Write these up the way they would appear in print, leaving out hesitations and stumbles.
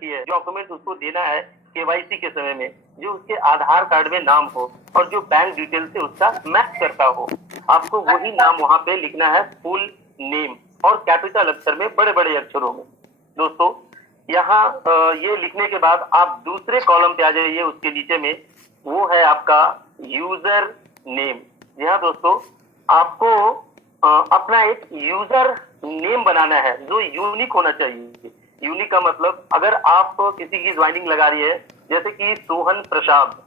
Document उसको देना है केवाईसी के समय में, जो उसके आधार कार्ड में नाम हो और जो बैंक डिटेल से उसका मैच करता हो। आपको वही नाम वहां पे लिखना है, फुल नेम, और कैपिटल अक्षर में, बड़े बड़े अक्षरों में। दोस्तों यहाँ ये लिखने के बाद आप दूसरे कॉलम पे आ जाइए, उसके नीचे में वो है आपका यूजर नेम। जी हाँ दोस्तों, आपको अपना एक यूजर नेम बनाना है जो यूनिक होना चाहिए। यूनिक का मतलब, अगर आप किसी की ज्वाइनिंग लगा रही है, जैसे कि सोहन प्रसाद,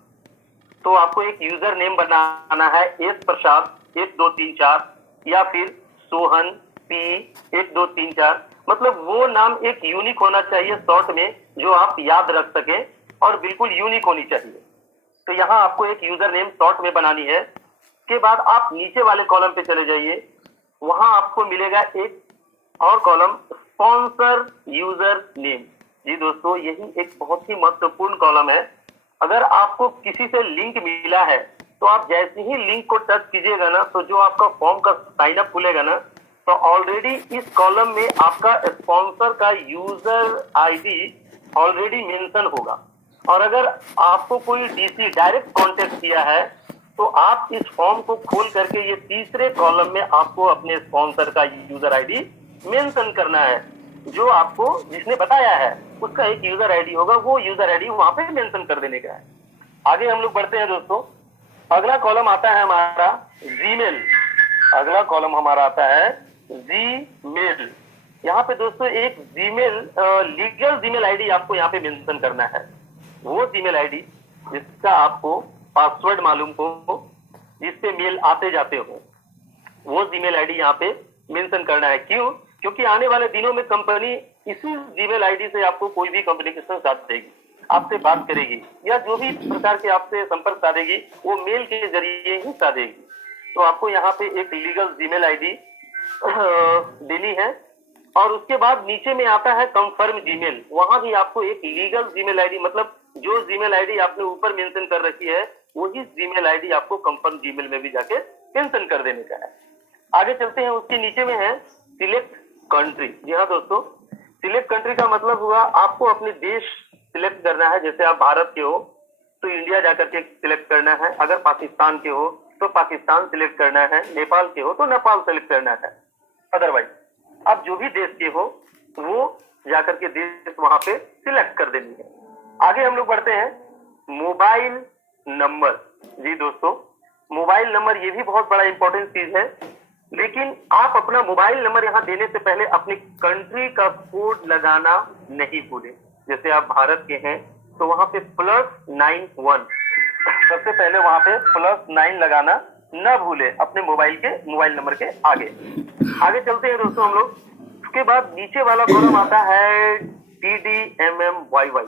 तो आपको एक यूजर नेम बनाना है एस प्रसाद 1234, या फिर सोहन पी 1234। मतलब वो नाम एक यूनिक होना चाहिए शॉर्ट में, जो आप याद रख सके और बिल्कुल यूनिक होनी चाहिए। तो यहाँ आपको एक यूजर नेम शॉर्ट में बनानी है। के बाद आप नीचे वाले कॉलम पे चले जाइए, वहां आपको मिलेगा एक और कॉलम, स्पॉन्सर यूजर नेम। जी दोस्तों, यही एक बहुत ही महत्वपूर्ण कॉलम है। अगर आपको किसी से लिंक मिला है, तो आप जैसे ही लिंक को टच कीजिएगा ना, तो जो आपका फॉर्म का साइन अप खुलेगा ना, तो ऑलरेडी इस कॉलम में आपका स्पॉन्सर का यूजर आईडी ऑलरेडी मेंशन होगा। और अगर आपको कोई डीसी डायरेक्ट कांटेक्ट किया है, तो आप इस फॉर्म को खोल करके ये तीसरे कॉलम में आपको अपने स्पॉन्सर का यूजर आईडी मेंशन करना है। जो आपको जिसने बताया है उसका एक यूजर आईडी होगा, वो यूजर आईडी वहां पे मेंशन कर देने का है। आगे हम लोग बढ़ते हैं दोस्तों। अगला कॉलम आता है हमारा जीमेल। अगला कॉलम हमारा आता है जीमेल। यहाँ पे दोस्तों एक जीमेल, लीगल जीमेल आईडी आपको यहाँ पे मेंशन करना है। वो जीमेल आईडी जिसका आपको पासवर्ड मालूम हो, जिसपे मेल आते जाते हो, वो जीमेल आईडी यहाँ पे मेंशन करना है। क्यों? क्योंकि आने वाले दिनों में कंपनी इसी जीमेल आईडी से आपको कोई भी कम्युनिकेशन साधेगी, आपसे बात करेगी, या जो भी प्रकार के आपसे संपर्क साधेगी वो मेल के जरिए ही साधेगी। तो आपको यहाँ पे एक लीगल जीमेल आईडी देनी है। और उसके बाद नीचे में आता है कंफर्म जीमेल। वहां भी आपको एक लीगल जीमेल आईडी, मतलब जो जीमेल आईडी आपने ऊपर मेंशन कर रखी है, वही जीमेल आईडी आपको कंफर्म जीमेल में भी जाके मेंशन कर देने का है। आगे चलते हैं, उसके नीचे में है सिलेक्ट कंट्री। जी हाँ दोस्तों, सिलेक्ट कंट्री का मतलब हुआ आपको अपने देश सिलेक्ट करना है। जैसे आप भारत के हो तो इंडिया जाकर के सिलेक्ट करना है, अगर पाकिस्तान के हो तो पाकिस्तान सिलेक्ट करना है, नेपाल के हो तो नेपाल सिलेक्ट करना है। अदरवाइज आप जो भी देश के हो वो जाकर के देश वहां पे सिलेक्ट कर देनी है। आगे हम लोग बढ़ते हैं, मोबाइल नंबर। जी दोस्तों, मोबाइल नंबर ये भी बहुत बड़ा इंपॉर्टेंट चीज है, लेकिन आप अपना मोबाइल नंबर यहाँ देने से पहले अपनी कंट्री का कोड लगाना नहीं भूलें। जैसे आप भारत के हैं तो वहां पे +91, सबसे पहले वहां पे +9 लगाना न भूले अपने मोबाइल नंबर के आगे। आगे चलते हैं दोस्तों हम लोग। उसके बाद नीचे वाला कॉलम आता है DDMMYY।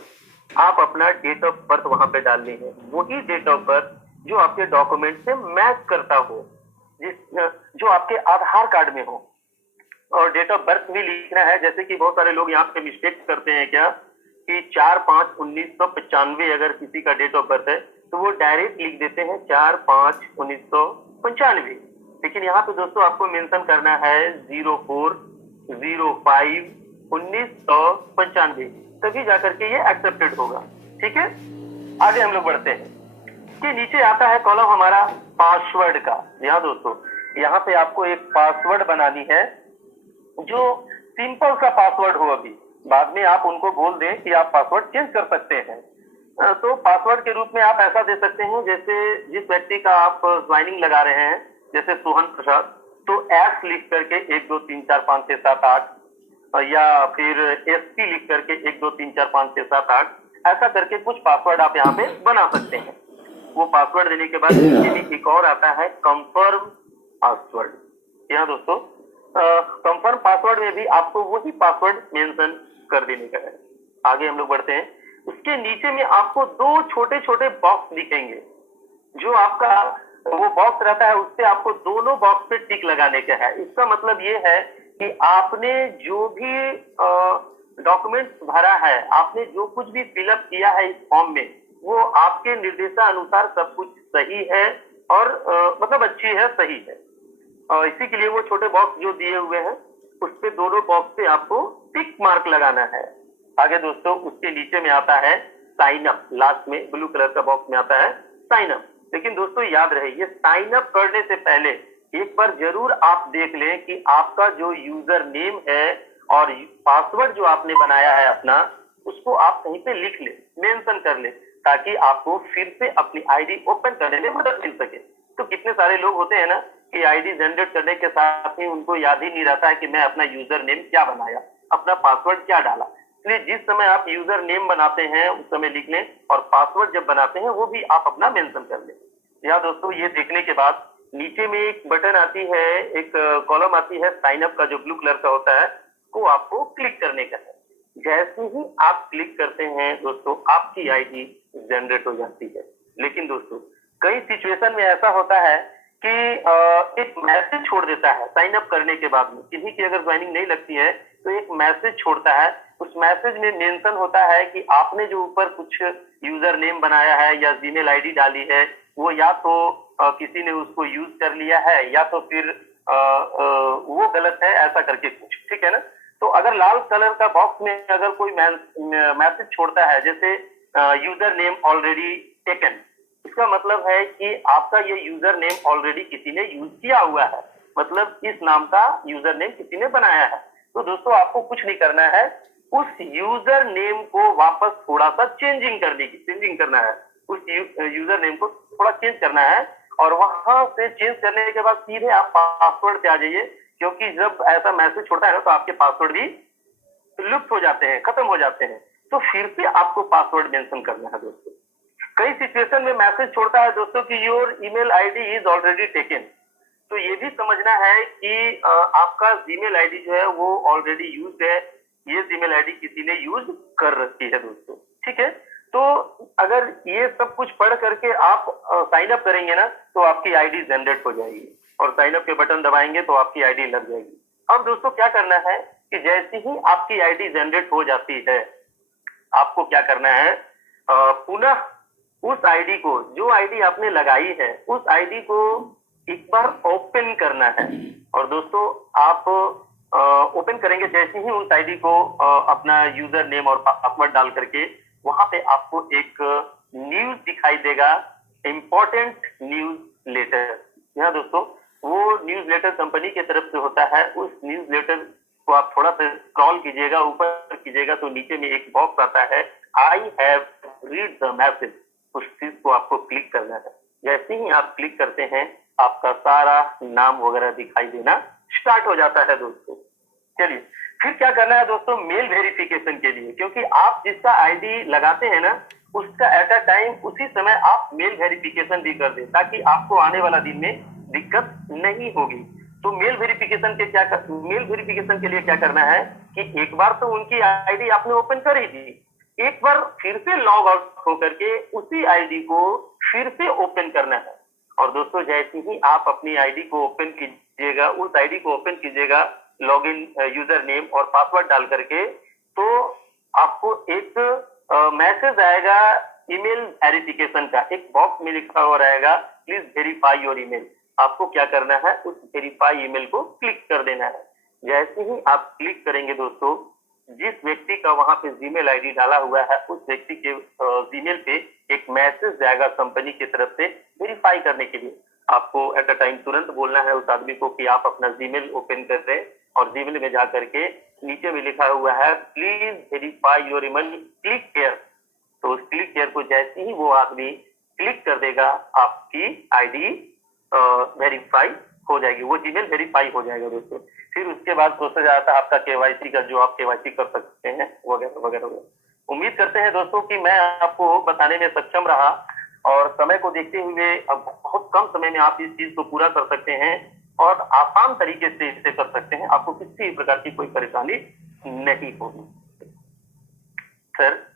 आप अपना डेट ऑफ बर्थ वहां पे डालनी है, वही डेट ऑफ बर्थ जो आपके डॉक्यूमेंट से मैच करता हो, जो आपके आधार कार्ड में हो। और डेट ऑफ बर्थ भी लिखना है। जैसे कि बहुत सारे लोग यहाँ पे मिस्टेक करते हैं क्या, कि 4/5/1995 अगर किसी का डेट ऑफ बर्थ है तो वो डायरेक्ट लिख देते हैं 4/5/1995। लेकिन यहाँ पे दोस्तों आपको मेंशन करना है 04/05/1995, तभी जाकर के ये एक्सेप्टेड होगा। ठीक है, आगे हम लोग बढ़ते हैं। इसके नीचे आता है कॉलम हमारा पासवर्ड का। यहाँ दोस्तों, यहाँ पे आपको एक पासवर्ड बनानी है, जो सिंपल सा पासवर्ड हो। अभी बाद में आप उनको बोल दें कि आप पासवर्ड चेंज कर सकते हैं। तो पासवर्ड के रूप में आप ऐसा दे सकते हैं, जैसे जिस व्यक्ति का आप ज्वाइनिंग लगा रहे हैं, जैसे सोहन प्रसाद, तो एस लिख करके 1 2 3 4 5 6 7 8, या फिर SP लिख करके 1 2 3 4 5 6 7 8, ऐसा करके कुछ पासवर्ड आप यहाँ पे बना सकते हैं। वो पासवर्ड देने के बाद एक और आता है कंफर्म पासवर्ड। यहाँ दोस्तों कंफर्म पासवर्ड में भी आपको वही पासवर्ड मेंशन कर देने का है। आगे हम लोग बढ़ते हैं। उसके नीचे में आपको 2 छोटे छोटे बॉक्स दिखेंगे। जो आपका वो बॉक्स रहता है, उससे आपको दोनों बॉक्स पे टिक लगाने का है। इसका मतलब ये है कि आपने जो भी डॉक्यूमेंट्स भरा है, आपने जो कुछ भी फिलअप किया है इस फॉर्म में, वो आपके निर्देशानुसार सब कुछ सही है और मतलब अच्छी है, सही है। इसी के लिए वो छोटे बॉक्स जो दिए हुए हैं, उस पे दोनों बॉक्स पे आपको टिक मार्क लगाना है। आगे दोस्तों उसके नीचे में आता है साइन अप, लास्ट में ब्लू कलर का बॉक्स में आता है साइन अप। लेकिन दोस्तों याद रहे, ये साइन अप करने से पहले एक बार जरूर आप देख लें कि आपका जो यूजर नेम है और पासवर्ड जो आपने बनाया है अपना, उसको आप कहीं पे लिख ले, मेंशन कर ले, ताकि आपको फिर से अपनी आईडी ओपन करने में मदद मिल सके। तो कितने सारे लोग होते हैं ना कि आईडी जनरेट करने के साथ ही उनको याद ही नहीं रहता है कि मैं अपना यूजर नेम क्या बनाया, अपना पासवर्ड क्या डाला। इसलिए जिस समय आप यूजर नेम बनाते हैं उस समय लिख लें, और पासवर्ड जब बनाते हैं वो भी आप अपना मेंशन कर लें। या दोस्तों ये देखने के बाद नीचे में एक बटन आती है, एक कॉलम आती है साइन अप का जो ब्लू कलर का होता है, को आपको क्लिक करने का है। जैसे ही आप क्लिक करते हैं दोस्तों, आपकी आईडी जनरेट हो जाती है। लेकिन दोस्तों कई सिचुएशन में ऐसा होता है कि एक मैसेज छोड़ देता है साइन अप करने के बाद में, किसी की अगर ज्वाइनिंग नहीं लगती है तो एक मैसेज छोड़ता है। उस मैसेज में मेंशन होता है कि आपने जो ऊपर कुछ यूजर नेम बनाया है या जीमेल आईडी डाली है, वो या तो किसी ने उसको यूज कर लिया है या तो फिर वो गलत है, ऐसा करके कुछ, ठीक है ना। तो अगर लाल कलर का बॉक्स में अगर कोई मैसेज छोड़ता है जैसे यूजर नेम ऑलरेडी टेकन, इसका मतलब है कि आपका ये यूजर नेम ऑलरेडी किसी ने यूज किया हुआ है, मतलब इस नाम का यूजर नेम किसी ने बनाया है। तो दोस्तों आपको कुछ नहीं करना है, उस यूजर नेम को वापस थोड़ा सा चेंजिंग करना है, उस यूजर नेम को थोड़ा चेंज करना है, और वहां से चेंज करने के बाद सीधे आप पासवर्ड पे आ जाइए, क्योंकि जब ऐसा मैसेज छोड़ता है ना तो आपके पासवर्ड भी लुप्त हो जाते हैं, खत्म हो जाते हैं। तो फिर से आपको पासवर्ड मेंशन करना है दोस्तों। कई सिचुएशन में मैसेज छोड़ता है दोस्तों कि your email ID is already taken, तो ये भी समझना है कि आपका जीमेल आईडी जो है वो ऑलरेडी यूज है, ये जीमेल आईडी किसी ने यूज कर रखी है दोस्तों, ठीक है। तो अगर ये सब कुछ पढ़ करके आप साइन अप करेंगे ना तो आपकी आईडी जनरेट हो जाएगी, और साइन अप के बटन दबाएंगे तो आपकी आईडी लग जाएगी। अब दोस्तों क्या करना है कि जैसे ही आपकी आईडी जनरेट हो जाती है, आपको क्या करना है, पुनः उस आईडी को, जो आईडी आपने लगाई है, उस आईडी को एक बार ओपन करना है। और दोस्तों आप ओपन करेंगे जैसे ही उस आईडी को अपना यूजर नेम और पासवर्ड डाल करके, वहां पे आपको एक न्यूज दिखाई देगा, इंपॉर्टेंट न्यूज लेटर। यहाँ दोस्तों वो न्यूज लेटर कंपनी की तरफ से होता है। उस न्यूज लेटर को आप थोड़ा सा स्क्रॉल कीजिएगा, ऊपर कीजिएगा तो नीचे में एक बॉक्स आता है, I have read the message. उस चीज को आपको क्लिक करना है। जैसे ही आप क्लिक करते हैं आपका सारा नाम वगैरह दिखाई देना स्टार्ट हो जाता है दोस्तों। चलिए फिर क्या करना है दोस्तों, मेल वेरिफिकेशन के लिए, क्योंकि आप जिसका आईडी लगाते हैं ना उसका एट अ टाइम उसी समय आप मेल वेरिफिकेशन भी कर दें, ताकि आपको आने वाला दिन में दिक्कत नहीं होगी। तो मेल वेरिफिकेशन के लिए क्या करना है कि एक बार तो उनकी आईडी आपने ओपन कर ही दी, एक बार फिर से लॉग आउट होकर के उसी आईडी को फिर से ओपन करना है। और दोस्तों जैसे ही आप अपनी आईडी को ओपन कीजिएगा, उस आईडी को ओपन कीजिएगा लॉगिन यूजर नेम और पासवर्ड डाल करके, तो आपको एक मैसेज आएगा ईमेल वेरिफिकेशन का, एक बॉक्स में लिखा हुआ रहेगा प्लीज वेरीफाई योर ईमेल। आपको क्या करना है, उस वेरीफाई ईमेल को क्लिक कर देना है। जैसे ही आप क्लिक करेंगे दोस्तों, जिस व्यक्ति का वहां पे जीमेल आईडी डाला हुआ है उस व्यक्ति के जीमेल पे एक मैसेज जाएगा कंपनी की तरफ से वेरीफाई करने के लिए। आपको एट अ टाइम तुरंत बोलना है उस आदमी को कि आप अपना जीमेल ओपन कर दें, और जीमेल में जा करके नीचे में लिखा हुआ है please verify your email, click here. तो उस क्लिक हियर को जैसे ही वो आदमी क्लिक कर देगा, आपकी आईडी वेरीफाई हो जाएगी, वो जीमेल वेरीफाई हो जाएगा दोस्तों। फिर उसके बाद प्रोसेस आता है आपका केवाईसी का, जो आप केवाईसी कर सकते हैं वगैरह वगैरह। उम्मीद करते हैं दोस्तों कि मैं आपको बताने में सक्षम रहा, और समय को देखते हुए अब बहुत कम समय में आप इस चीज को पूरा कर सकते हैं और आसान तरीके से इसे कर सकते हैं। आपको किसी प्रकार की कोई परेशानी नहीं होगी। सर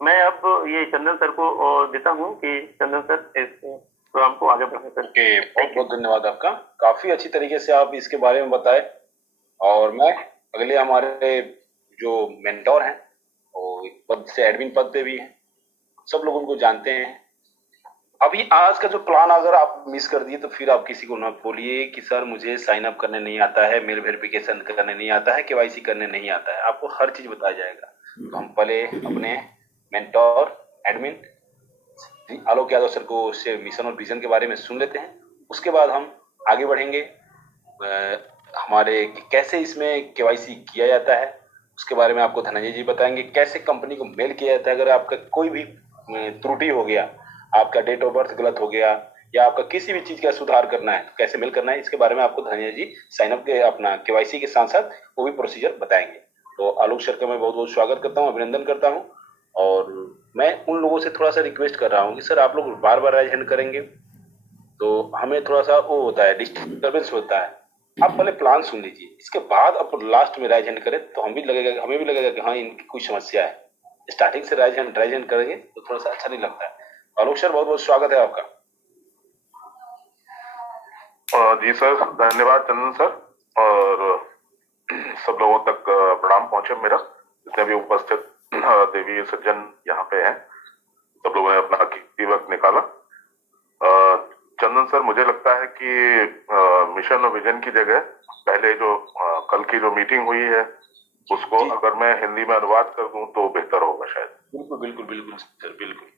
मैं अब ये चंदन सर को देता हूँ कि चंदन सर इस प्रोग्राम को आगे बढ़ा सर। बहुत बहुत धन्यवाद आपका, काफी अच्छी तरीके से आप इसके बारे में बताए। और मैं अगले हमारे जो मेंटोर हैं वो पद से एडमिन पद पे भी हैं, सब लोग उनको जानते हैं, अभी आज का जो प्लान अगर आप मिस कर दिए तो फिर आप किसी को ना बोलिए कि सर मुझे साइन अप करने नहीं आता है, मेल वेरिफिकेशन करने नहीं आता है, केवाईसी करने नहीं आता है। आपको हर चीज बताया जाएगा। तो हम पहले अपने मेंटोर एडमिन आलोक यादव सर को से मिशन और विजन के बारे में सुन लेते हैं। उसके बाद हम आगे बढ़ेंगे। हमारे कैसे इसमें केवाईसी किया जाता है उसके बारे में आपको धनंजय जी बताएंगे। कैसे कंपनी को मेल किया जाता है अगर आपका कोई भी त्रुटि हो गया, आपका डेट ऑफ बर्थ गलत हो गया या आपका किसी भी चीज का सुधार करना है तो कैसे मेल करना है, इसके बारे में आपको धनंजय जी साइन अप के अपना केवाईसी के साथ साथ वो भी प्रोसीजर बताएंगे। तो आलोक सर का मैं बहुत बहुत स्वागत करता हूँ, अभिनंदन करता हूँ। और मैं उन लोगों से थोड़ा सा रिक्वेस्ट कर रहा हूँ कि सर आप लोग बार बार राइज हैंड करेंगे तो हमें थोड़ा सा वो होता है, डिस्टर्बेंस होता है। आप पहले प्लान सुन लीजिए, इसके बाद आप लास्ट में राइज हैंड करें तो हमें भी लगेगा कि हाँ इनकी कुछ समस्या है। स्टार्टिंग से राइज हैंड करेंगे तो थोड़ा सा अच्छा नहीं लगता है। आलोक सर बहुत बहुत स्वागत है आपका। जी सर, धन्यवाद चंदन सर। और सब लोगों तक प्रणाम पहुंचे मेरा, जितने भी उपस्थित देवी सज्जन यहाँ पे हैं। सब लोगों ने अपना कीमती वक्त निकाला। चंदन सर, मुझे लगता है कि मिशन और विजन की जगह पहले जो कल की जो मीटिंग हुई है उसको अगर मैं हिंदी में अनुवाद कर दूं तो बेहतर होगा शायद। बिल्कुल बिल्कुल बिल्कुल सर, बिल्कुल।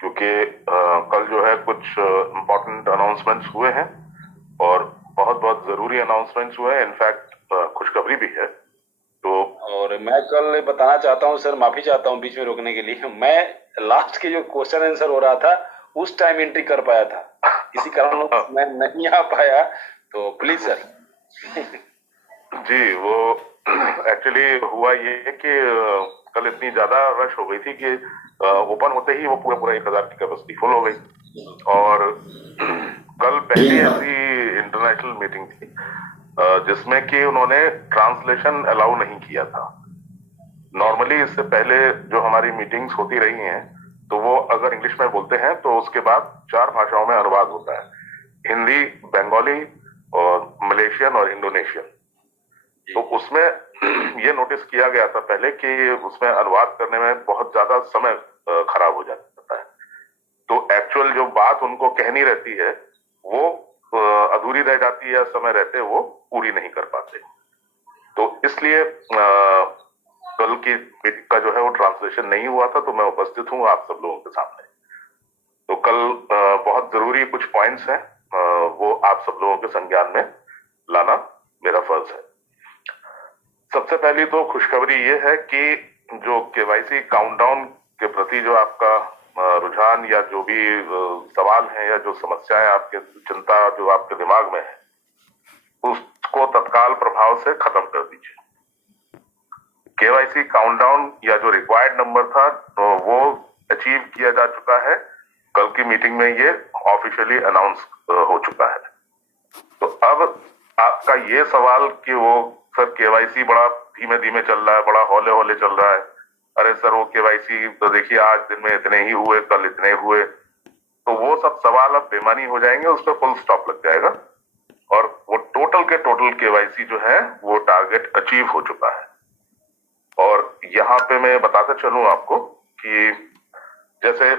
क्योंकि कल जो है कुछ इम्पोर्टेंट अनाउंसमेंट्स हुए हैं और बहुत बहुत जरूरी अनाउंसमेंट्स हुए हैं। इनफैक्ट खुशखबरी भी है। तो और मैं कल बताना चाहता हूँ सर, माफी चाहता हूँ बीच में रोकने के लिए। मैं लास्ट के जो क्वेश्चन आंसर हो रहा था उस टाइम एंट्री कर पाया था, इसी कारण मैं नहीं आ पाया, तो प्लीज सर। जी, वो एक्चुअली हुआ ये कि कल इतनी ज्यादा रश हो गई थी कि ओपन होते ही वो पूरा पूरा 1000 की कैपेसिटी फुल हो गई। और कल पहली ऐसी इंटरनेशनल मीटिंग थी जिसमें कि उन्होंने ट्रांसलेशन अलाउ नहीं किया था। नॉर्मली इससे पहले जो हमारी मीटिंग्स होती रही हैं तो वो अगर इंग्लिश में बोलते हैं तो उसके बाद 4 भाषाओं में अनुवाद होता है, हिंदी, बंगाली और मलेशियन और इंडोनेशियन। तो उसमें ये नोटिस किया गया था पहले कि उसमें अनुवाद करने में बहुत ज्यादा समय खराब हो जाता है। तो एक्चुअल जो बात उनको कहनी रहती है वो अधूरी रह जाती है या समय रहते वो पूरी नहीं कर पाते। तो इसलिए कल की मीटिंग का जो है वो ट्रांसलेशन नहीं हुआ था। तो मैं उपस्थित हूँ आप सब लोगों के सामने। तो कल बहुत जरूरी कुछ पॉइंट्स हैं, वो आप सब लोगों के संज्ञान में लाना मेरा फर्ज है। सबसे पहली तो खुशखबरी ये है कि जो केवाईसी काउंटडाउन के प्रति जो आपका रुझान या जो भी सवाल है या जो समस्याएं आपके चिंता जो आपके दिमाग में है उसको तत्काल प्रभाव से खत्म कर दीजिए। केवाईसी काउंटडाउन या जो रिक्वायर्ड नंबर था वो अचीव किया जा चुका है। कल की मीटिंग में ये ऑफिशियली अनाउंस हो चुका है। तो अब आपका ये सवाल कि वो सर केवाईसी बड़ा धीमे धीमे चल रहा है, बड़ा हौले हौले चल रहा है, अरे सर वो केवाईसी तो देखिए आज दिन में इतने ही हुए, कल इतने हुए, तो वो सब सवाल अब बेमानी हो जाएंगे, उस पर फुल स्टॉप लग जाएगा और वो टोटल के टोटल केवाईसी जो है वो टारगेट अचीव हो चुका है। और यहाँ पे मैं बताता चलूं आपको कि जैसे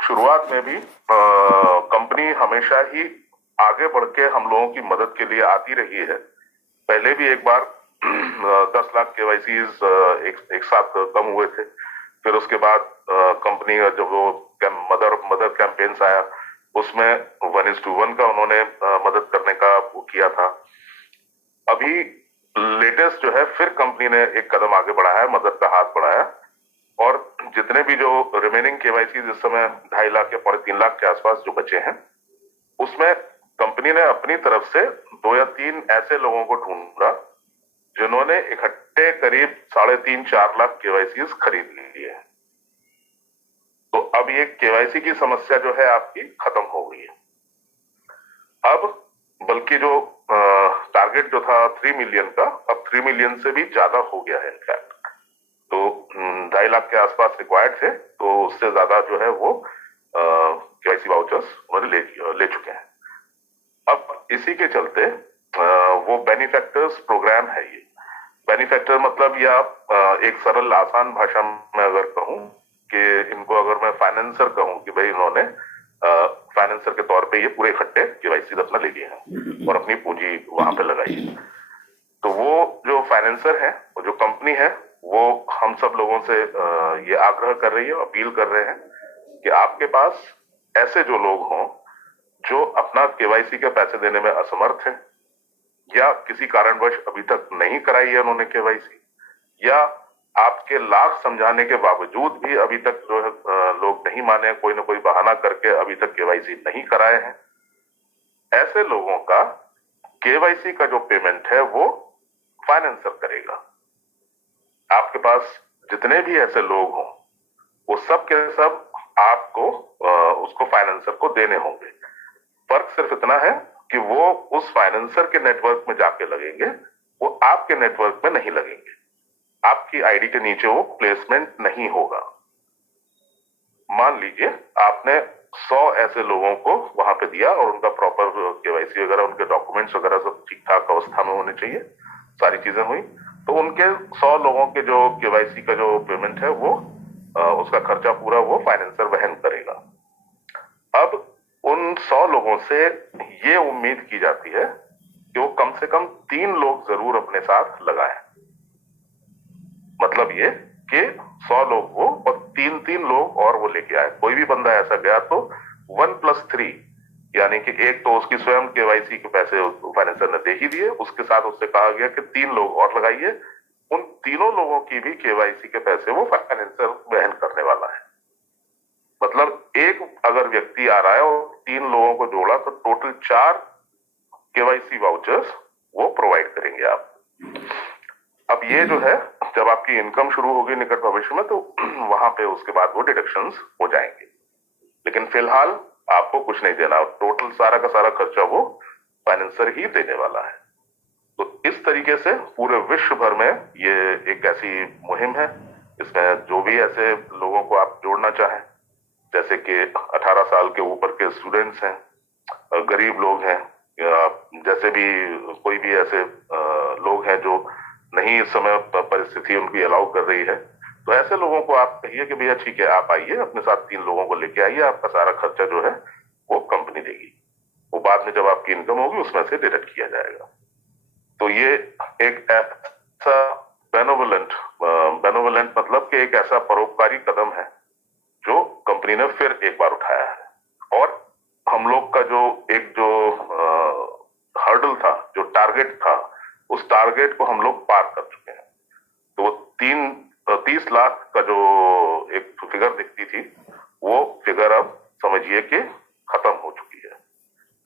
शुरुआत में भी कंपनी हमेशा ही आगे बढ़ के हम लोगों की मदद के लिए आती रही है। पहले भी एक बार 10 लाख केवाईसीज एक साथ कम हुए थे। फिर उसके बाद कंपनी का जब वो मदर कैंपेन्स आया उसमें 1:1 का उन्होंने मदद करने का वो किया था। अभी लेटेस्ट जो है फिर कंपनी ने एक कदम आगे बढ़ाया है, मदद का हाथ बढ़ाया और जितने भी जो रिमेनिंग केवाईसी इस समय 2.5 लाख या 3.5 लाख के आसपास जो बचे हैं उसमें कंपनी ने अपनी तरफ से 2 या 3 ऐसे लोगों को ढूंढा जिन्होंने इकट्ठे करीब 3.5-4 लाख केवाईसी खरीद लिए हैं। तो अब ये केवाईसी की समस्या जो है आपकी खत्म हो गई है। अब बल्कि जो टारगेट जो था 3 मिलियन का, अब 3 मिलियन से भी ज्यादा हो गया है। इनफैक्ट तो 2.5 लाख के आसपास रिक्वायर्ड थे, तो उससे ज्यादा जो है वो केवाईसी वाउचर्स उन्होंने ले चुके हैं। अब इसी के चलते वो बेनिफैक्टर्स प्रोग्राम है। ये बेनिफैक्टर मतलब या एक सरल आसान भाषा में अगर कहूं कि इनको अगर मैं फाइनेंसर कहूं कि भाई इन्होंने फाइनेंसर के तौर पे ये पूरे इकट्ठे केवाईसी अपना ले लिए हैं और अपनी पूंजी वहां पे लगाई है, तो वो जो फाइनेंसर है, वो जो कंपनी है, वो हम सब लोगों से ये आग्रह कर रही है, अपील कर रहे हैं कि आपके पास ऐसे जो लोग हों जो अपना केवाईसी के पैसे देने में असमर्थ हैं, या किसी कारणवश अभी तक नहीं कराई है उन्होंने केवाईसी, या आपके लाख समझाने के बावजूद भी अभी तक जो है लोग नहीं माने, कोई ना कोई बहाना करके अभी तक केवाईसी नहीं कराए हैं, ऐसे लोगों का केवाईसी का जो पेमेंट है वो फाइनेंसर करेगा। आपके पास जितने भी ऐसे लोग हों वो सब के सब आपको उसको फाइनेंसर को देने होंगे। फर्क सिर्फ इतना है कि वो उस फाइनेंसर के नेटवर्क में जाके लगेंगे, वो आपके नेटवर्क में नहीं लगेंगे, आपकी आईडी के नीचे वो प्लेसमेंट नहीं होगा। मान लीजिए आपने 100 ऐसे लोगों को वहां पे दिया और उनका प्रॉपर केवाईसी वगैरह, उनके डॉक्यूमेंट्स वगैरह सब ठीक ठाक अवस्था में होने चाहिए, सारी चीजें हुई, तो उनके 100 लोगों के जो केवाईसी का जो पेमेंट है वो उसका खर्चा पूरा वो फाइनेंसर वहन करेगा। अब उन 100 लोगों से ये उम्मीद की जाती है कि वो कम से कम 3 लोग जरूर अपने साथ लगाएं। मतलब ये कि 100 लोग वो और 3 लोग और वो लेके आए। कोई भी बंदा ऐसा गया तो 1+3, यानी कि एक तो उसकी स्वयं केवाईसी के पैसे फाइनेंसर ने दे ही दिए, उसके साथ उससे कहा गया कि 3 लोग और लगाइए, उन तीनों लोगों की भी केवाईसी के पैसे वो फाइनेंसर वहन करने वाला है। मतलब एक अगर व्यक्ति आ रहा है और 3 लोगों को जोड़ा तो टोटल 4 केवाईसी वाउचर्स वो प्रोवाइड करेंगे आप। अब ये जो है, जब आपकी इनकम शुरू होगी निकट भविष्य में, तो वहां पे उसके बाद वो डिडक्शंस हो जाएंगे, लेकिन फिलहाल आपको कुछ नहीं देना, टोटल सारा का सारा खर्चा वो फाइनेंसर ही देने वाला है। तो इस तरीके से पूरे विश्व भर में ये एक ऐसी मुहिम है, इसमें जो भी ऐसे लोगों को आप जोड़ना चाहें, जैसे कि 18 साल के ऊपर के स्टूडेंट्स हैं, गरीब लोग हैं, या जैसे भी कोई भी ऐसे लोग हैं जो नहीं इस समय परिस्थिति उनकी अलाउ कर रही है, तो ऐसे लोगों को आप कहिए कि भैया ठीक है, आप आइए, अपने साथ 3 लोगों को लेके आइए, आपका सारा खर्चा जो है वो कंपनी देगी, वो बाद में जब आपकी इनकम होगी उसमें से डिडक्ट किया जाएगा। तो ये एक ऐसा बेनोवलेंट मतलब कि एक ऐसा परोपकारी कदम है जो कंपनी ने फिर एक बार उठाया है। और हम लोग का जो हर्डल था, जो टारगेट था, उस टारगेट को हम लोग पार कर चुके हैं। तो 30 लाख का जो एक फिगर दिखती थी, वो फिगर अब समझिए कि खत्म हो चुकी है।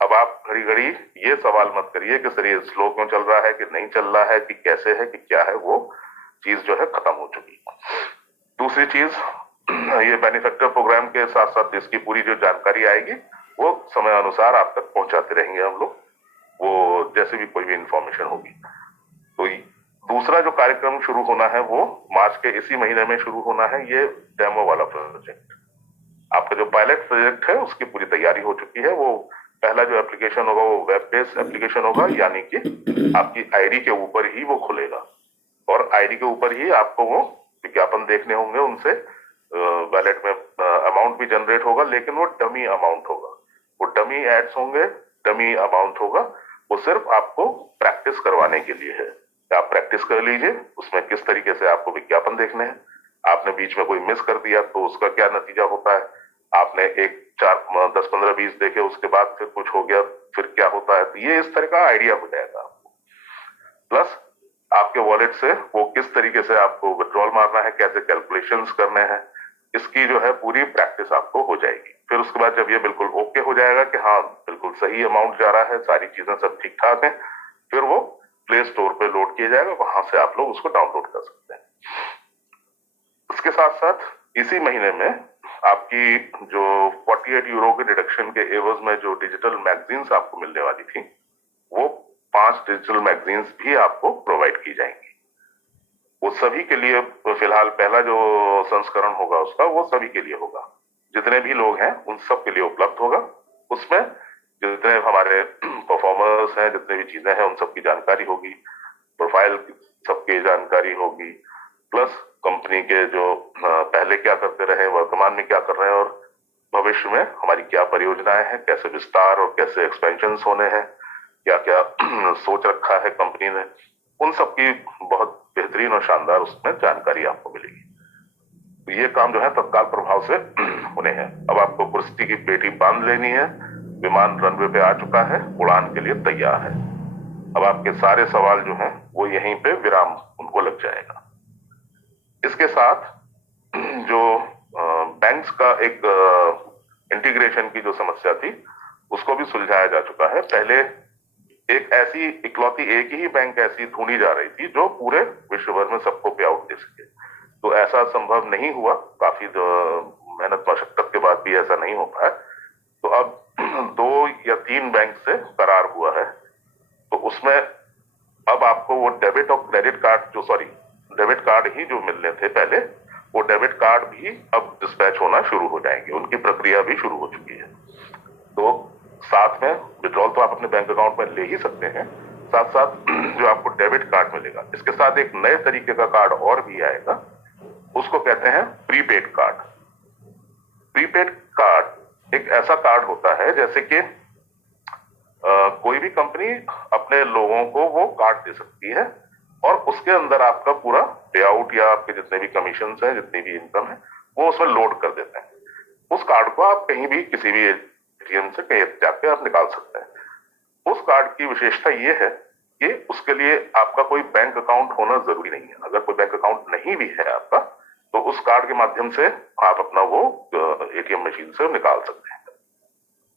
अब आप घड़ी घड़ी ये सवाल मत करिए कि सर ये स्लो क्यों चल रहा है, कि नहीं चल रहा है, कि कैसे है, कि क्या है, वो चीज जो है खत्म हो चुकी है। दूसरी चीज, ये बेनिफैक्टर प्रोग्राम के साथ साथ इसकी पूरी जो जानकारी आएगी वो समय अनुसार आप तक पहुंचाते रहेंगे हम लोग, वो जैसे भी कोई भी इंफॉर्मेशन होगी। तो दूसरा जो कार्यक्रम शुरू होना है वो मार्च के इसी महीने में शुरू होना है, ये डेमो वाला प्रोजेक्ट। आपका जो पायलट प्रोजेक्ट है उसकी पूरी तैयारी हो चुकी है। वो पहला जो एप्लीकेशन होगा वो वेब बेस्ड एप्लीकेशन होगा, यानी कि आपकी आईडी के ऊपर ही वो खुलेगा और आईडी के ऊपर ही आपको वो विज्ञापन देखने होंगे, उनसे वैलेट में अमाउंट भी जनरेट होगा, लेकिन वो डमी अमाउंट होगा, वो डमी एड्स होंगे, डमी अमाउंट होगा, वो सिर्फ आपको प्रैक्टिस करवाने के लिए है। आप प्रैक्टिस कर लीजिए उसमें किस तरीके से आपको विज्ञापन देखने हैं, आपने बीच में कोई मिस कर दिया तो उसका क्या नतीजा होता है, आपने एक 4 10 15 20 देखे उसके बाद फिर कुछ हो गया फिर क्या होता है, तो ये इस तरह का आइडिया हो जाएगा आपको। प्लस आपके वॉलेट से वो किस तरीके से आपको विड्रॉल मारना है, कैसे कैलकुलेशंस करने हैं, इसकी जो है पूरी प्रैक्टिस आपको हो जाएगी। फिर उसके बाद जब ये बिल्कुल ओके हो जाएगा कि हाँ बिल्कुल सही अमाउंट जा रहा है, सारी चीजें सब ठीक ठाक हैं, फिर वो प्ले स्टोर पे लोड किया जाएगा, वहां से आप लोग उसको डाउनलोड कर सकते हैं। इसके साथ साथ इसी महीने में आपकी जो 48 यूरो के डिडक्शन के एवज में जो डिजिटल मैगजीन्स आपको मिलने वाली थी, वो 5 डिजिटल मैगजीन्स भी आपको प्रोवाइड की जाएंगी। वो सभी के लिए फिलहाल पहला जो संस्करण होगा उसका वो सभी के लिए होगा, जितने भी लोग हैं उन सब के लिए उपलब्ध होगा। उसमें जितने हमारे परफॉर्मर्स हैं, जितने भी चीजें हैं, उन सब की जानकारी होगी, प्रोफाइल सबकी जानकारी होगी, प्लस कंपनी के जो पहले क्या करते रहे, वर्तमान में क्या कर रहे हैं और भविष्य में हमारी क्या परियोजनाएं हैं, कैसे विस्तार और कैसे एक्सपेंशन होने हैं, क्या क्या सोच रखा है कंपनी ने, उन सब की बहुत बेहतरीन और शानदार उसमें जानकारी आपको मिलेगी। तो ये काम जो है तत्काल प्रभाव से होने हैं। अब आपको कुर्सी की पेटी बांध लेनी है, विमान रनवे पे आ चुका है, उड़ान के लिए तैयार है। अब आपके सारे सवाल जो हैं वो यहीं पे विराम उनको लग जाएगा। इसके साथ जो बैंक्स का एक इंटीग्रेशन की जो समस्या थी उसको भी सुलझाया जा चुका है। पहले एक ऐसी इकलौती एक ही बैंक ऐसी ढूंढी जा रही थी जो पूरे विश्व भर में सबको पे आउट दे सके, तो ऐसा संभव नहीं हुआ। काफी मेहनत मशक्कत के बाद भी ऐसा नहीं हो पाया। तो अब 2 या 3 बैंक से करार हुआ है, तो उसमें अब आपको वो डेबिट और क्रेडिट कार्ड डेबिट कार्ड ही जो मिलने थे पहले, वो डेबिट कार्ड भी अब डिस्पैच होना शुरू हो जाएंगे, उनकी प्रक्रिया भी शुरू हो चुकी है। तो साथ में विड्रॉल तो आप अपने बैंक अकाउंट में ले ही सकते हैं, साथ साथ जो आपको डेबिट कार्ड मिलेगा, इसके साथ एक नए तरीके का कार्ड और भी आएगा, उसको कहते हैं प्रीपेड कार्ड। प्रीपेड कार्ड एक ऐसा कार्ड होता है जैसे कि कोई भी कंपनी अपने लोगों को वो कार्ड दे सकती है और उसके अंदर आपका पूरा पे आउट या आपके जितने भी कमीशन हैं, जितनी भी इनकम है, वो उसमें लोड कर देते हैं। उस कार्ड को आप कहीं भी किसी भी एटीएम से कहीं जाके आप निकाल सकते हैं। उस कार्ड की विशेषता ये है कि उसके लिए आपका कोई बैंक अकाउंट होना जरूरी नहीं है। अगर कोई बैंक अकाउंट नहीं भी है आपका, तो उस कार्ड के माध्यम से आप अपना वो एटीएम मशीन से निकाल सकते हैं।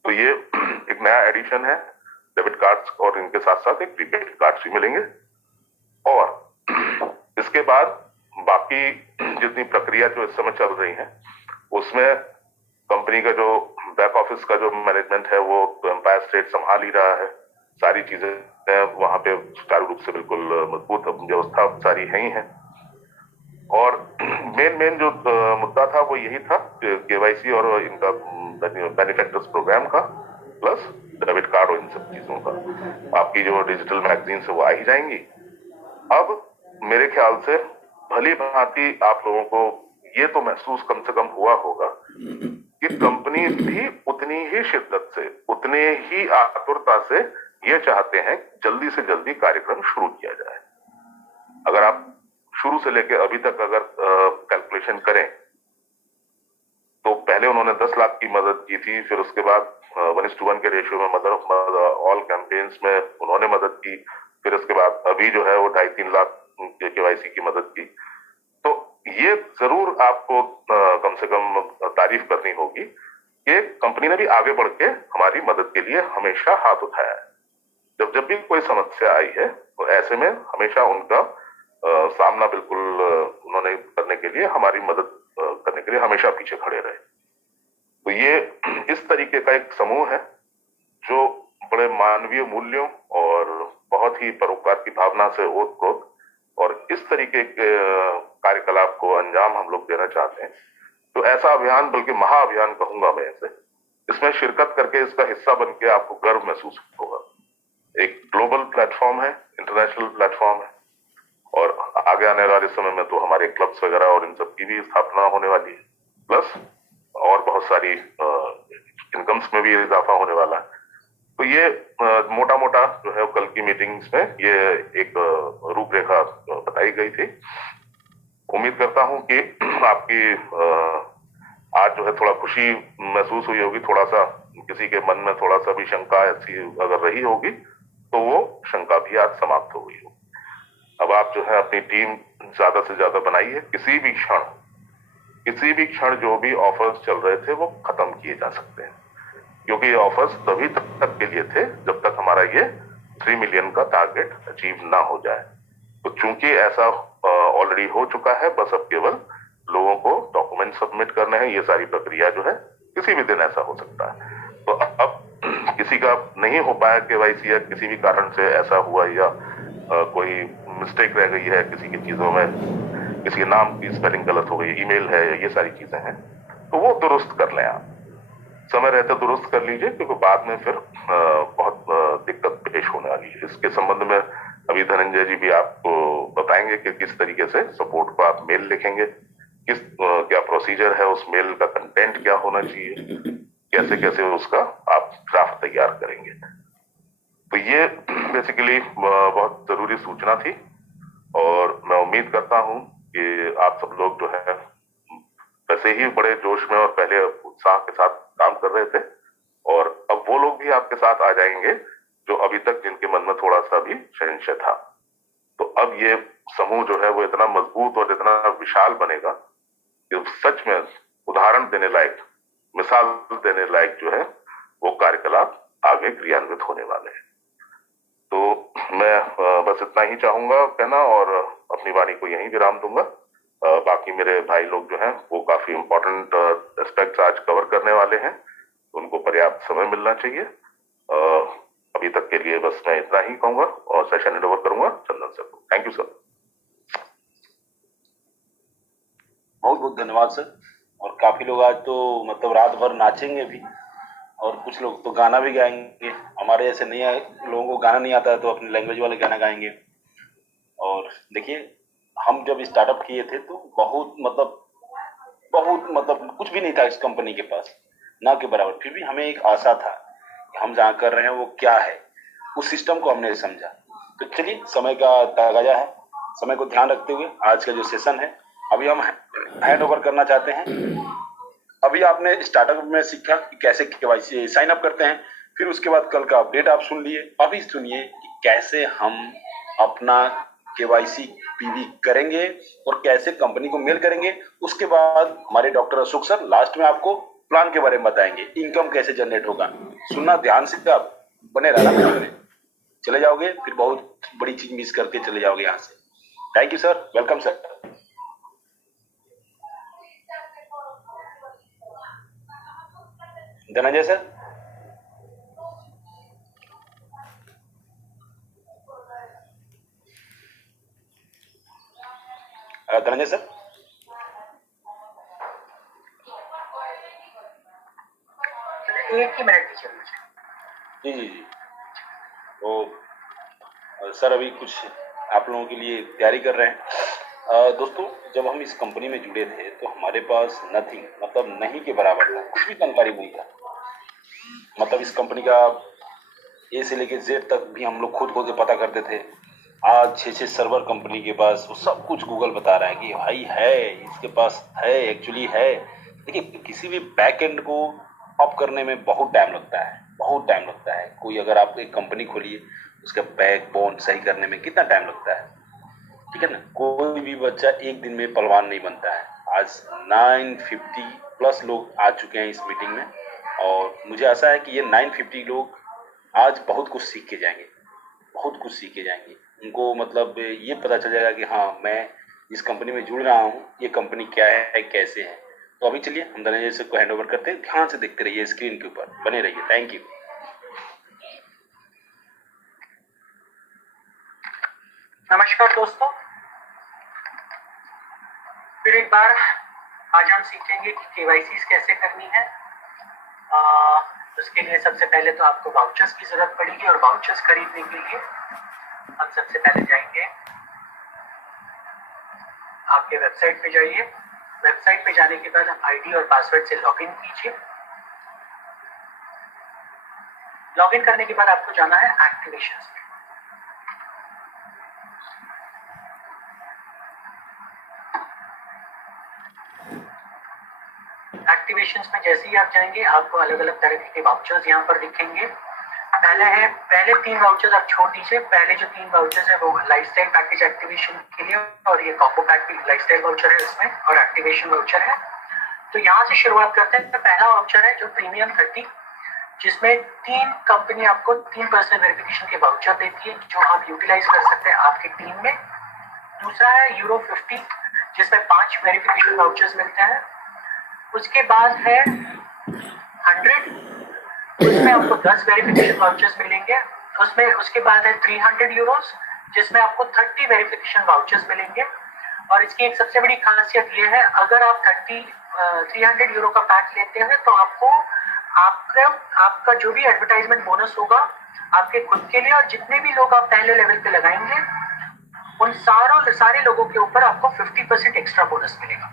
तो ये एक नया एडिशन है डेबिट कार्ड्स, और इनके साथ साथ एक प्रीपेड कार्ड्स भी मिलेंगे। और इसके बाद बाकी जितनी प्रक्रिया जो इस समय चल रही है उसमें कंपनी का जो बैक ऑफिस का जो मैनेजमेंट है वो एम्पायर स्टेट संभाल ही रहा है। सारी चीजें वहां पे सुचारू रूप से बिल्कुल मजबूत व्यवस्था सारी है ही है। और मेन जो मुद्दा था वो यही था केवाईसी और इनका बेनिफिटर्स प्रोग्राम का, प्लस डेबिट कार्ड और इन सब चीजों का। आपकी जो डिजिटल मैगजीन से वो आ ही जाएंगी। अब मेरे ख्याल से भली भांति आप लोगों को ये तो महसूस कम से कम हुआ होगा कि कंपनी भी उतनी ही शिद्दत से, उतने ही आतुरता से ये चाहते हैं जल्दी से जल्दी कार्यक्रम शुरू किया जाए। अगर आप शुरू से लेकर अभी तक अगर कैलकुलेशन करें तो पहले उन्होंने 10 लाख की मदद की थी, फिर उसके बाद 1:1 के रेशियो में मदर ऑल कैंपेन्स में उन्होंने मदद की, फिर उसके बाद अभी जो है वो 2.5-3 लाख केवाईसी की मदद की। तो ये जरूर आपको कम से कम तारीफ करनी होगी कि कंपनी ने भी आगे बढ़ के हमारी मदद के लिए हमेशा हाथ उठाया है। जब भी कोई समस्या आई है तो ऐसे में हमेशा उनका सामना बिल्कुल उन्होंने करने के लिए, हमारी मदद करने के लिए हमेशा पीछे खड़े रहे। तो ये इस तरीके का एक समूह है जो बड़े मानवीय मूल्यों और बहुत ही परोपकार की भावना से ओतप्रोत और इस तरीके के कार्यकलाप को अंजाम हम लोग देना चाहते हैं। तो ऐसा अभियान, बल्कि महाअभियान कहूंगा मैं इसे, इसमें शिरकत करके इसका हिस्सा बन के आपको गर्व महसूस होगा। एक ग्लोबल प्लेटफॉर्म है, इंटरनेशनल प्लेटफॉर्म है, और आगे आने वाले समय में तो हमारे क्लब्स वगैरह और इन सब की भी स्थापना होने वाली है, प्लस और बहुत सारी इनकम्स में भी इजाफा होने वाला है। तो ये मोटा मोटा जो है कल की मीटिंग्स में ये एक रूपरेखा बताई गई थी। उम्मीद करता हूं कि आपकी आज जो है थोड़ा खुशी महसूस हुई होगी, थोड़ा सा किसी के मन में थोड़ा सा भी शंका ऐसी अगर रही होगी तो वो शंका भी आज समाप्त हो गई होगी। अब आप जो है अपनी टीम ज्यादा से ज्यादा बनाइए। किसी भी क्षण जो भी ऑफर्स चल रहे थे वो खत्म किए जा सकते हैं, क्योंकि ये ऑफर्स तभी तक के लिए थे जब तक हमारा ये 3 मिलियन का टारगेट अचीव ना हो जाए। तो चूंकि ऐसा ऑलरेडी हो चुका है, बस अब केवल लोगों को डॉक्यूमेंट सबमिट करने हैं। ये सारी प्रक्रिया जो है किसी भी दिन ऐसा हो सकता है। तो अब किसी का नहीं हो पाया केवाईसी या किसी भी कारण से ऐसा हुआ या कोई मिस्टेक रह गई है किसी की चीजों में, किसी के नाम की स्पेलिंग गलत हो गई, ईमेल है, ये सारी चीजें हैं, तो वो दुरुस्त कर लें आप। समय रहते दुरुस्त कर लीजिए, क्योंकि बाद में फिर बहुत दिक्कत पेश होने वाली है। इसके संबंध में अभी धनंजय जी भी आपको बताएंगे कि किस तरीके से सपोर्ट को आप मेल लिखेंगे, क्या प्रोसीजर है, उस मेल का कंटेंट क्या होना चाहिए, कैसे कैसे उसका आप ड्राफ्ट तैयार करेंगे। तो ये बेसिकली बहुत जरूरी सूचना थी और मैं उम्मीद करता हूं कि आप सब लोग जो है वैसे ही बड़े जोश में और पहले उत्साह के साथ काम कर रहे थे, और अब वो लोग भी आपके साथ आ जाएंगे जो अभी तक जिनके मन में थोड़ा सा भी संशय था। तो अब ये समूह जो है वो इतना मजबूत और इतना विशाल बनेगा कि सच में उदाहरण देने लायक, मिसाल देने लायक जो है वो कार्यकलाप आगे क्रियान्वित होने वाले हैं। तो मैं बस इतना ही चाहूंगा कहना और अपनी वाणी को यहीं विराम दूंगा। बाकी मेरे भाई लोग जो हैं वो काफी इंपॉर्टेंट एस्पेक्ट्स आज कवर करने वाले हैं, उनको पर्याप्त समय मिलना चाहिए। अभी तक के लिए बस मैं इतना ही कहूंगा और सेशन हैंड ओवर करूंगा चंदन सर को। Thank you sir. बहुत बहुत धन्यवाद सर। और काफी लोग आज तो मतलब रात भर नाचेंगे भी, और कुछ लोग तो गाना भी गाएंगे। हमारे जैसे नहीं लोगों को गाना नहीं आता है तो अपनी लैंग्वेज वाले गाना गाएंगे। और देखिए, हम जब स्टार्टअप किए थे तो बहुत मतलब कुछ भी नहीं था इस कंपनी के पास, ना के बराबर। फिर भी हमें एक आशा था कि हम जहाँ कर रहे हैं वो क्या है, उस सिस्टम को हमने समझा। तो चलिए, समय का तगाजा है, समय को ध्यान रखते हुए आज का जो सेशन है अभी हम हैंड ओवर करना चाहते हैं। अभी आपने स्टार्टअप में सीखा कि कैसे केवाईसी साइन अप करते हैं, फिर उसके बाद कल का अपडेट आप सुन लिए। अभी सुनिए कि कैसे हम अपना केवाईसी पीवी करेंगे और कैसे कंपनी को मेल करेंगे। उसके बाद हमारे डॉक्टर अशोक सर लास्ट में आपको प्लान के बारे में बताएंगे, इनकम कैसे जनरेट होगा। सुनना ध्यान से, आप बने रहना वीडियो में, चले जाओगे फिर बहुत बड़ी चीज मिस करके चले जाओगे यहाँ से। Thank you sir, welcome sir. Dhananjay sir. Dhananjay sir. एक ही मिनट दीजिए मुझे। जी जी जी। तो सर अभी कुछ आप लोगों के लिए तैयारी कर रहे हैं। दोस्तों, जब हम इस कंपनी में जुड़े थे तो हमारे पास नथिंग, मतलब नहीं के बराबर था, कुछ भी जानकारी नहीं था। मतलब इस कंपनी का ए से लेके जेड तक भी हम लोग खुद के पता करते थे। आज 6 सर्वर कंपनी के पास, वो सब कुछ गूगल बता रहा है कि भाई है, इसके पास है, एक्चुअली है। देखिए, किसी भी बैक एंड को अप करने में बहुत टाइम लगता है, बहुत टाइम लगता है। कोई अगर आप एक कंपनी खोलिए, उसका बैकबोन सही करने में कितना टाइम लगता है, ठीक है ना। कोई भी बच्चा एक दिन में पहलवान नहीं बनता है। आज 950 प्लस लोग आ चुके हैं इस मीटिंग में, और मुझे आशा है कि ये 950 लोग आज बहुत कुछ सीख के जाएंगे, बहुत कुछ सीख के जाएंगे। उनको मतलब ये पता चल जाएगा कि हाँ, मैं इस कंपनी में जुड़ रहा हूँ, ये कंपनी क्या है, कैसे है। तो अभी चलिए हम धनंजय सर को हैंड ओवर करते हैं। ध्यान से देखते रहिए, स्क्रीन के ऊपर बने रहिए। Thank you. नमस्कार दोस्तों, फिर एक बार आज हम सीखेंगे कि केवाईसी कैसे करनी है। उसके लिए सबसे पहले तो आपको वाउचर्स की जरूरत पड़ेगी, और वाउचर्स खरीदने के लिए हम सबसे पहले जाएंगे, आपके वेबसाइट पे जाइए। वेबसाइट पे जाने के बाद आप आईडी और पासवर्ड से लॉगिन कीजिए। लॉगिन करने के बाद आपको जाना है एक्टिवेशंस में। एक्टिवेशंस में जैसे ही आप जाएंगे, आपको अलग अलग तरह के वाउचर्स यहाँ पर दिखेंगे। पहले 3 वाउचर्स आप छोड़ दीजिए। पहले जो 3 वाउचर्स है वो लाइफस्टाइल पैकेज एक्टिवेशन के लिए, और ये कॉम्बो पैक भी लाइफस्टाइल वाउचर है इसमें, और एक्टिवेशन वाउचर है। तो यहाँ से शुरुआत करते हैं। तो पहला वाउचर है जो प्रीमियम 30, जिसमें 3 कंपनी आपको 3% वेरिफिकेशन के वाउचर देती है, जो आप यूटिलाइज कर सकते हैं आपकी टीम में। दूसरा है यूरो 50, जिसमें 5 वेरिफिकेशन वाउचर्स मिलते हैं। उसके बाद है 100, उसमें आपको 10 वेरिफिकेशन वाउचर्स मिलेंगे। उसके बाद है 300 यूरोस, जिसमें आपको 30 वेरिफिकेशन वाउचर्स मिलेंगे। और इसकी एक सबसे बड़ी खासियत ये है, अगर आप 300 यूरो का पैक लेते हैं तो आपका जो भी एडवर्टाइजमेंट बोनस होगा आपके खुद के लिए, और जितने भी लोग आप पहले लेवल पे लगाएंगे उन सारे लोगों के ऊपर आपको 50% एक्स्ट्रा बोनस मिलेगा।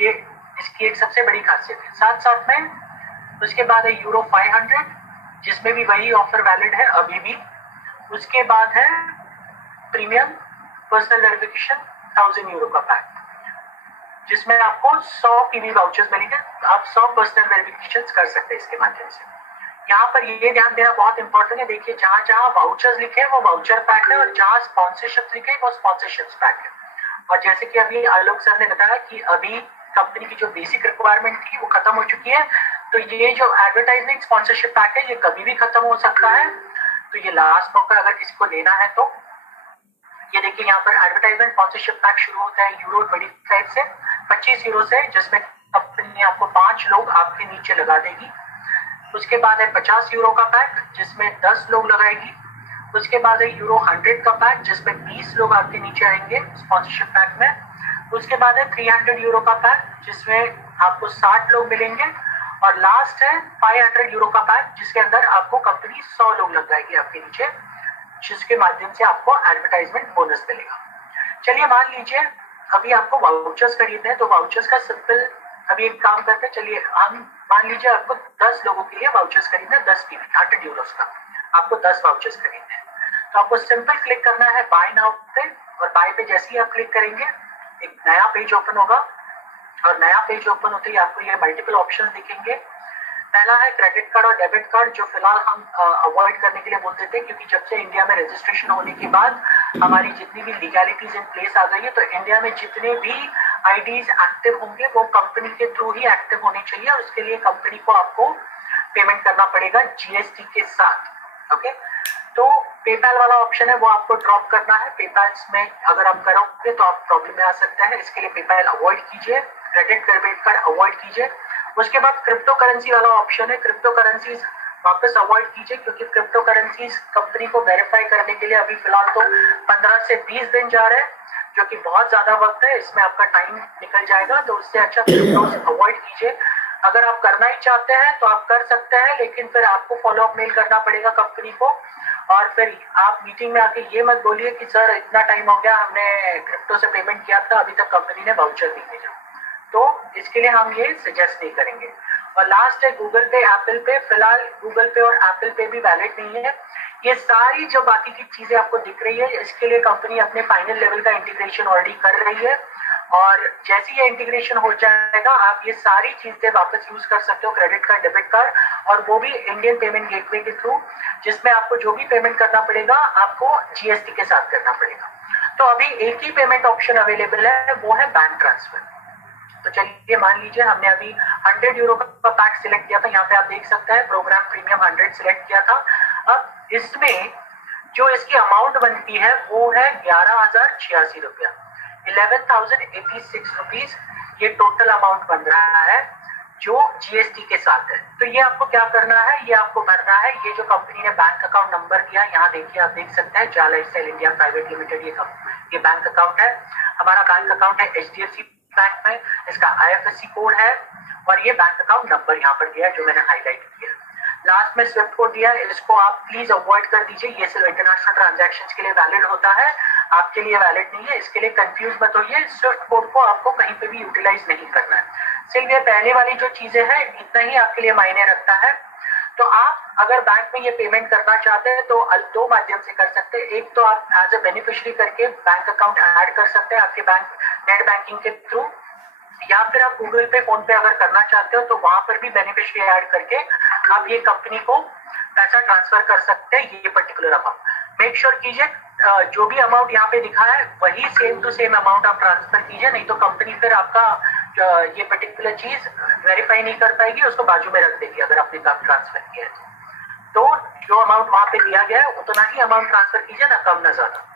ये इसकी एक सबसे बड़ी खासियत है। साथ साथ में उसके बाद है यूरो 500, जिसमें भी वही ऑफर वैलिड है अभी भी। उसके बाद है प्रीमियम पर्सनल वेरिफिकेशन 1000 यूरो का पैक, जिसमें आपको 100 पीवी वाउचर्स मिलेंगे। आप 100 पर्सनल वेरिफिकेशन कर सकते हैं इसके माध्यम से। यहाँ पर ये ध्यान देना बहुत इंपॉर्टेंट है। देखिए, जहां जहां वाउचर्स लिखे हैं वो वाउचर पैक है, और जहां स्पॉन्सरशिप लिखे हैं वो स्पॉन्सरशिप पैक है। और जैसे कि अभी आलोक सर ने बताया कि अभी कंपनी की जो बेसिक रिक्वायरमेंट थी वो खत्म हो चुकी है, तो ये जो एडवर्टाइजमेंट स्पॉन्सरशिप पैक है ये कभी भी खत्म हो सकता है। तो ये लास्ट मौका अगर किसी को लेना है तो ये देखिए, यहाँ पर एडवर्टाइजमेंट स्पॉन्सरशिप पैक शुरू होता है यूरो 25 से 25 यूरो से, जिसमें कंपनी आपको 5 लोग आपके नीचे लगा देगी। उसके बाद है 50 यूरो का पैक, जिसमें 10 लोग लगाएगी। उसके बाद है यूरो 100 का पैक, जिसमें 20 लोग आपके नीचे आएंगे स्पॉन्सरशिप पैक में। उसके बाद है 300 यूरो का पैक, जिसमें आपको 60 लोग मिलेंगे। और लास्ट है 500 यूरो का पैक, जिसके अंदर आपको कंपनी 100 लोग लगाएगी आपके नीचे, जिसके माध्यम से आपको एडवर्टाइजमेंट बोनस मिलेगा। चलिए, मान लीजिए अभी आपको वाउचर्स खरीदने हैं, तो वाउचर्स का सिंपल अभी एक काम करते हैं। चलिए, हम मान लीजिए आपको 10 लोगों के लिए वाउचर्स खरीदना है, 10 पीवी 100 यूरोस का आपको 10 वाउचर्स खरीदने हैं। तो आपको सिंपल क्लिक करना है बाय नाउ पे, और बाय पे जैसे ही आप क्लिक करेंगे एक नया पेज ओपन होगा, और नया पेज ओपन होते ही आपको ये मल्टीपल ऑप्शन दिखेंगे। पहला है क्रेडिट कार्ड और डेबिट कार्ड, जो फिलहाल हम अवॉइड करने के लिए बोलते थे, क्योंकि जब से इंडिया में रजिस्ट्रेशन होने के बाद हमारी जितनी भी लीगैलिटीज इन प्लेस आ गई है, तो इंडिया में जितने भी आईडीज एक्टिव होंगे वो कंपनी के थ्रू ही एक्टिव होने चाहिए, और उसके लिए कंपनी को आपको पेमेंट करना पड़ेगा जीएसटी के साथ। ओके, तो पेपैल वाला ऑप्शन है वो आपको ड्रॉप करना है। पेपैल में अगर आप करोगे तो आप प्रॉब्लम में आ सकता है, इसके लिए पेपैल अवॉइड कीजिए, क्रेडिट डेबिट कार्ड अवॉइड कीजिए। उसके बाद क्रिप्टो करेंसी वाला ऑप्शन है, क्रिप्टो करेंसीज वापस अवॉइड कीजिए, क्योंकि क्रिप्टो करेंसीज कंपनी को वेरीफाई करने के लिए अभी फिलहाल तो 15 से 20 दिन जा रहे हैं, जो कि बहुत ज्यादा वक्त है, इसमें आपका टाइम निकल जाएगा। तो उससे अच्छा क्रिप्टो अवॉइड कीजिए। अगर आप करना ही चाहते हैं तो आप कर सकते हैं, लेकिन फिर आपको फॉलो अप मेल करना पड़ेगा कंपनी को, और फिर आप मीटिंग में आके ये मत बोलिए कि सर इतना टाइम हो गया, हमने क्रिप्टो से पेमेंट किया था, अभी तक कंपनी ने वाउचर नहीं भेजा। तो इसके लिए हम ये सजेस्ट नहीं करेंगे। और लास्ट है गूगल पे, एप्पल पे। फिलहाल गूगल पे और एप्पल पे भी वैलिड नहीं है। ये सारी जो बाकी की चीजें आपको दिख रही है, इसके लिए कंपनी अपने फाइनल लेवल का इंटीग्रेशन ऑलरेडी कर रही है, और जैसे ये इंटीग्रेशन हो जाएगा आप ये सारी चीजें वापस यूज कर सकते हो, क्रेडिट कार्ड, डेबिट कार्ड, और वो भी इंडियन पेमेंट गेटवे के थ्रू, जिसमें आपको जो भी पेमेंट करना पड़ेगा आपको जीएसटी के साथ करना पड़ेगा। तो अभी एक ही पेमेंट ऑप्शन अवेलेबल है, वो है बैंक ट्रांसफर। तो चलिए, मान लीजिए हमने अभी 100 यूरो का पैक सिलेक्ट किया था, यहाँ पे आप देख सकते हैं प्रोग्राम प्रीमियम 100 सिलेक्ट किया था। अब इसमें जो इसकी अमाउंट बनती है वो है 11,086 रुपया, 11,086 रुपीज ये टोटल अमाउंट बन रहा है, जो जीएसटी के साथ है। तो ये आपको क्या करना है, ये आपको भरना है। ये जो कंपनी ने बैंक अकाउंट नंबर दिया, यहाँ देखिए, आप देख सकते हैं जा लाइफस्टाइल इंडिया प्राइवेट लिमिटेड, ये बैंक अकाउंट है। हमारा बैंक अकाउंट है एचडीएफसी बैंक में, इसका आईएफएससी कोड है, और ये बैंक अकाउंट नंबर यहाँ पर दिया है जो मैंने हाईलाइट किया। लास्ट में स्विफ्ट कोड दिया है, इसको आप प्लीज अवॉइड कर दीजिए, ये सिर्फ इंटरनेशनल ट्रांजैक्शंस के लिए वैलिड होता है, आपके लिए वैलिड नहीं है, इसके लिए कंफ्यूज मत होइए। स्विफ्ट कोड को आपको कहीं पे भी यूटिलाइज नहीं करना है, सिर्फ ये पहले वाली जो चीजें हैं इतना ही आपके लिए मायने रखता है। तो आप अगर बैंक में ये पेमेंट करना चाहते हैं तो दो माध्यम से कर सकते हैं। एक तो आप एज ए बेनिफिशियरी करके बैंक अकाउंट ऐड कर सकते हैं आपके बैंक नेट बैंकिंग के थ्रू, या फिर आप गूगल पे, फोन पे अगर करना चाहते हो तो वहां पर भी बेनिफिशियरी ऐड करके आप ये कंपनी को पैसा ट्रांसफर कर सकते हैं, ये पर्टिकुलर अमाउंट। मेक श्योर कीजिए जो भी अमाउंट यहाँ पे दिखा है वही सेम टू सेम अमाउंट आप ट्रांसफर कीजिए, नहीं तो कंपनी फिर आपका ये पर्टिकुलर चीज वेरीफाई नहीं कर पाएगी, उसको बाजू में रख देगी अगर आपने काम ट्रांसफर किया है तो जो अमाउंट वहां पे दिया गया है उतना ही अमाउंट ट्रांसफर कीजिए, ना कम ना ज्यादा।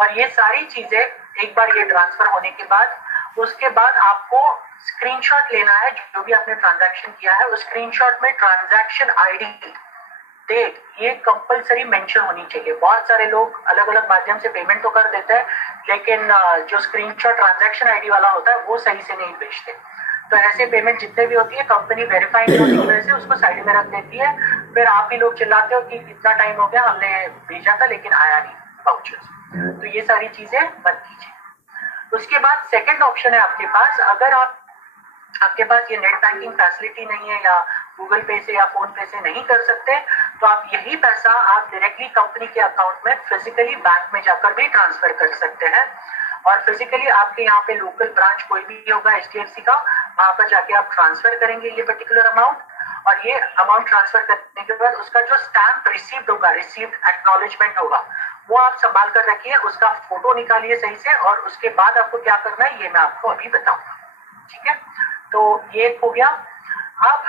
और ये सारी चीजें एक बार ये ट्रांसफर होने के बाद, उसके बाद आपको स्क्रीनशॉट लेना है जो भी आपने ट्रांजैक्शन किया है, उस स्क्रीनशॉट में ट्रांजैक्शन आईडी, डेट, ये कंपलसरी मेंशन होनी चाहिए। बहुत सारे लोग अलग अलग माध्यम से पेमेंट तो कर देते हैं, लेकिन जो स्क्रीनशॉट ट्रांजैक्शन आईडी वाला होता है वो सही से नहीं भेजते। तो ऐसे पेमेंट जितने भी होती है कंपनी वेरीफाई नहीं होने की वजह से उसको साइड में रख देती है, फिर आप भी लोग चिल्लाते हो कि इतना टाइम हो गया हमने भेजा था लेकिन आया नहीं वाउचर्स। तो ये सारी चीजें मत कीजिए। उसके बाद सेकंड ऑप्शन है आपके पास, अगर आपके पास ये नेट बैंकिंग फैसिलिटी नहीं है या गूगल पे से या फोन पे से नहीं कर सकते, तो आप यही पैसा आप डायरेक्टली कंपनी के अकाउंट में फिजिकली बैंक में जाकर भी ट्रांसफर कर सकते हैं। और फिजिकली आपके यहाँ पे लोकल ब्रांच कोई भी होगा HDFC का, वहां पर जाके आप ट्रांसफर करेंगे ये पर्टिकुलर अमाउंट, और ये अमाउंट ट्रांसफर करने के बाद उसका जो स्टैम्प रिसीव्ड होगा, रिसीव्ड एक्नॉलेजमेंट होगा, वो आप संभाल कर रखिए, उसका फोटो निकालिए सही से, और उसके बाद आपको क्या करना है ये मैं आपको अभी बताऊंगा। ठीक है, तो ये हो गया। अब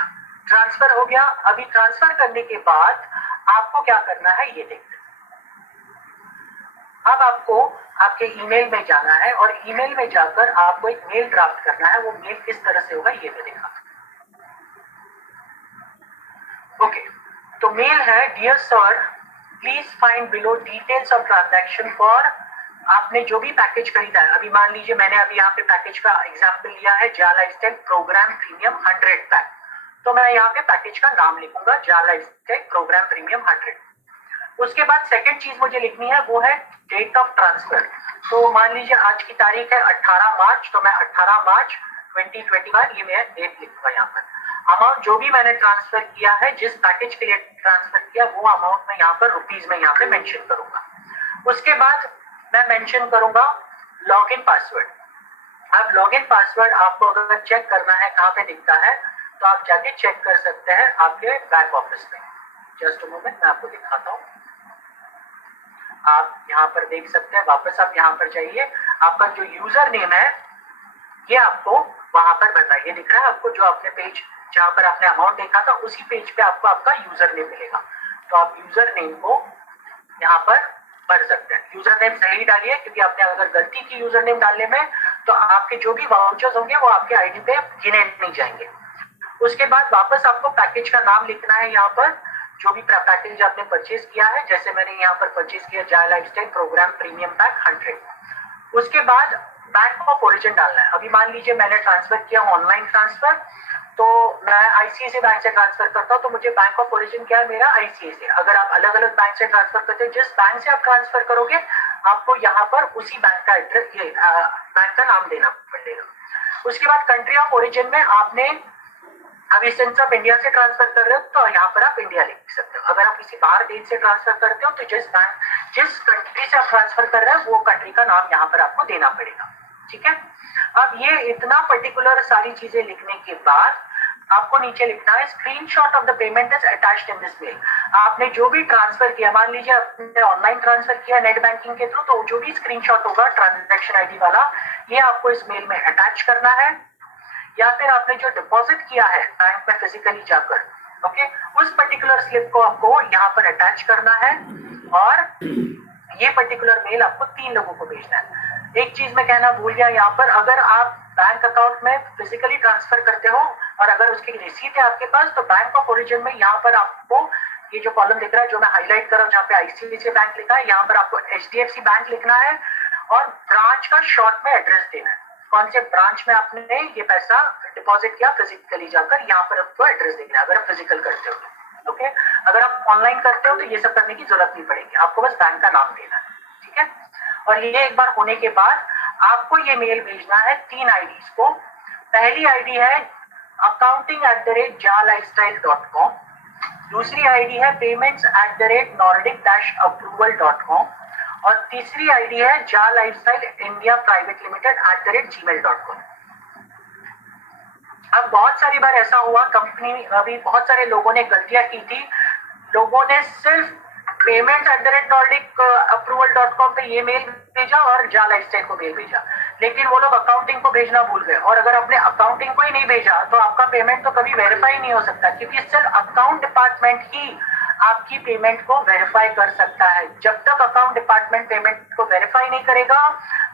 ट्रांसफर हो गया। अभी ट्रांसफर करने के बाद आपको क्या करना है ये देखते हैं। अब आपको आपके ईमेल में जाना है और ईमेल में जाकर आपको एक मेल ड्राफ्ट करना है। वो मेल किस तरह से होगा ये मैं दिखाता हूं। ओके, तो मेल है, dear sir please find below details of transaction for, आपने जो भी पैकेज खरीदा है, अभी मान लीजिए मैंने अभी यहाँ पे पैकेज का एग्जांपल लिया है जा लाइफस्टाइल प्रोग्राम प्रीमियम 100 पैक, तो मैं यहाँ पे पैकेज का नाम लिखूंगा जा लाइफस्टाइल प्रोग्राम प्रीमियम 100। उसके बाद सेकंड चीज मुझे लिखनी है वो है डेट ऑफ ट्रांसफर। तो मान लीजिए आज की तारीख है 18 मार्च, तो मैं 18 मार्च 2021 ये मैं डेट लिखूंगा यहाँ पर। अमाउंट जो भी मैंने ट्रांसफर किया है, जिस पैकेज के लिए ट्रांसफर किया, वो अमाउंट मैं यहाँ पर रुपीज में यहाँ पे मेंशन करूंगा। उसके बाद मैं मेंशन करूंगा लॉगिन पासवर्ड। अब लॉगिन पासवर्ड आपको अगर चेक करना है कहाँ पे दिखता है, तो आप जाके चेक कर सकते हैं आपके बैक ऑफिस में। जस्ट मोमेंट, मैं आपको दिखाता हूँ। आप यहाँ पर देख सकते हैं, वापस आप यहाँ पर जाइए, आपका जो यूजर नेम है ये आपको वहां पर भरना है। ये दिख रहा है आपको, जो आपने पेज जहाँ पर आपने अमाउंट देखा था उसी पेज पे आपको आपका यूजर नेम मिलेगा। तो आप यूजर नेम को यहाँ पर भर सकते हैं। यूजर नेम सही डालिए, क्योंकि आपने अगर गलती की यूजर नेम डालने में, तो आपके जो भी वाउचर्स होंगे वो आपके आईडी पे गिने नहीं जाएंगे। उसके बाद वापस आपको पैकेज का नाम लिखना है यहाँ पर, जो भी पैकेज आपने परचेज किया है। जैसे मैंने यहाँ पर परचेज किया जा लाइफस्टाइल प्रोग्राम प्रीमियम पैक 100। उसके बाद बैंक ऑफ ओरिजिन डालना है। अभी मान लीजिए मैंने ट्रांसफर किया ऑनलाइन ट्रांसफर, तो मैं ICICI बैंक से ट्रांसफर करता हूँ, तो मुझे बैंक ऑफ ओरिजिन क्या है मेरा ICICI। अगर आप अलग अलग बैंक से ट्रांसफर करते हो, जिस बैंक से आप ट्रांसफर करोगे आपको यहाँ पर उसी बैंक का एड्रेस, ये बैंक का नाम देना पड़ेगा। उसके बाद कंट्री ऑफ ओरिजिन में आपने अभी सिंस आप इंडिया से ट्रांसफर कर रहे हो, तो यहाँ पर आप इंडिया लिख सकते हो। अगर आप किसी बाहर देश से ट्रांसफर करते हो, तो जिस कंट्री से आप ट्रांसफर कर रहे हो वो कंट्री का नाम यहाँ पर आपको देना पड़ेगा। ठीक है, अब ये इतना पर्टिकुलर सारी चीजें लिखने के बाद आपको नीचे लिखना है screenshot of the payment is attached in this mail. आपने जो भी ट्रांसफर किया, मान लीजिए आपने ऑनलाइन ट्रांसफर किया नेट बैंकिंग के थ्रू, तो जो भी स्क्रीनशॉट होगा ट्रांजैक्शन आईडी वाला, ये आपको इस मेल में अटैच करना है। या फिर आपने जो डिपॉजिट किया है बैंक में फिजिकली जाकर, ओके, उस पर्टिकुलर स्लिप को आपको यहाँ पर अटैच करना है। और ये पर्टिकुलर मेल आपको 3 लोगों को भेजना है। एक चीज मैं कहना भूल गया यहाँ पर, अगर आप बैंक अकाउंट में फिजिकली ट्रांसफर करते हो और अगर उसकी रिसीट है आपके पास, तो बैंक ऑफ ओरिजिन में यहाँ पर आपको ये जो कॉलम दिख रहा है, जो मैं हाईलाइट कर रहा हूँ, जहाँ पे ICICI बैंक लिखा है, यहाँ पर आपको HDFC बैंक लिखना है और ब्रांच का शॉर्ट में एड्रेस देना है। कौन से ब्रांच में आपने ये पैसा डिपॉजिट किया फिजिकली जाकर, यहाँ पर आपको एड्रेस देना है अगर आप फिजिकल करते हो। ओके, अगर आप ऑनलाइन करते हो तो ये सब करने की जरूरत नहीं पड़ेगी, आपको बस बैंक का नाम देना है। ठीक है, और ये एक बार होने के बाद आपको ये मेल भेजना है 3 आईडीज को। पहली आईडी है accounting@jalifestyle.com, दूसरी आईडी है payments@nordic-approval.com और तीसरी आईडी है जा lifestyle India private limited @gmail.com। अब बहुत सारी बार ऐसा हुआ, कंपनी अभी बहुत सारे लोगों ने गलतियां की थी। लोगों ने सिर्फ payments@nordic-approval.com पे ये मेल भेजा और जा लाइफस्टाइल को मेल भेजा, लेकिन वो लोग अकाउंटिंग को भेजना भूल गए। और अगर आपने अकाउंटिंग को ही नहीं भेजा तो आपका पेमेंट तो कभी वेरीफाई नहीं हो सकता, क्योंकि सिर्फ अकाउंट डिपार्टमेंट ही आपकी पेमेंट को वेरीफाई कर सकता है। जब तक अकाउंट डिपार्टमेंट पेमेंट को वेरीफाई नहीं करेगा,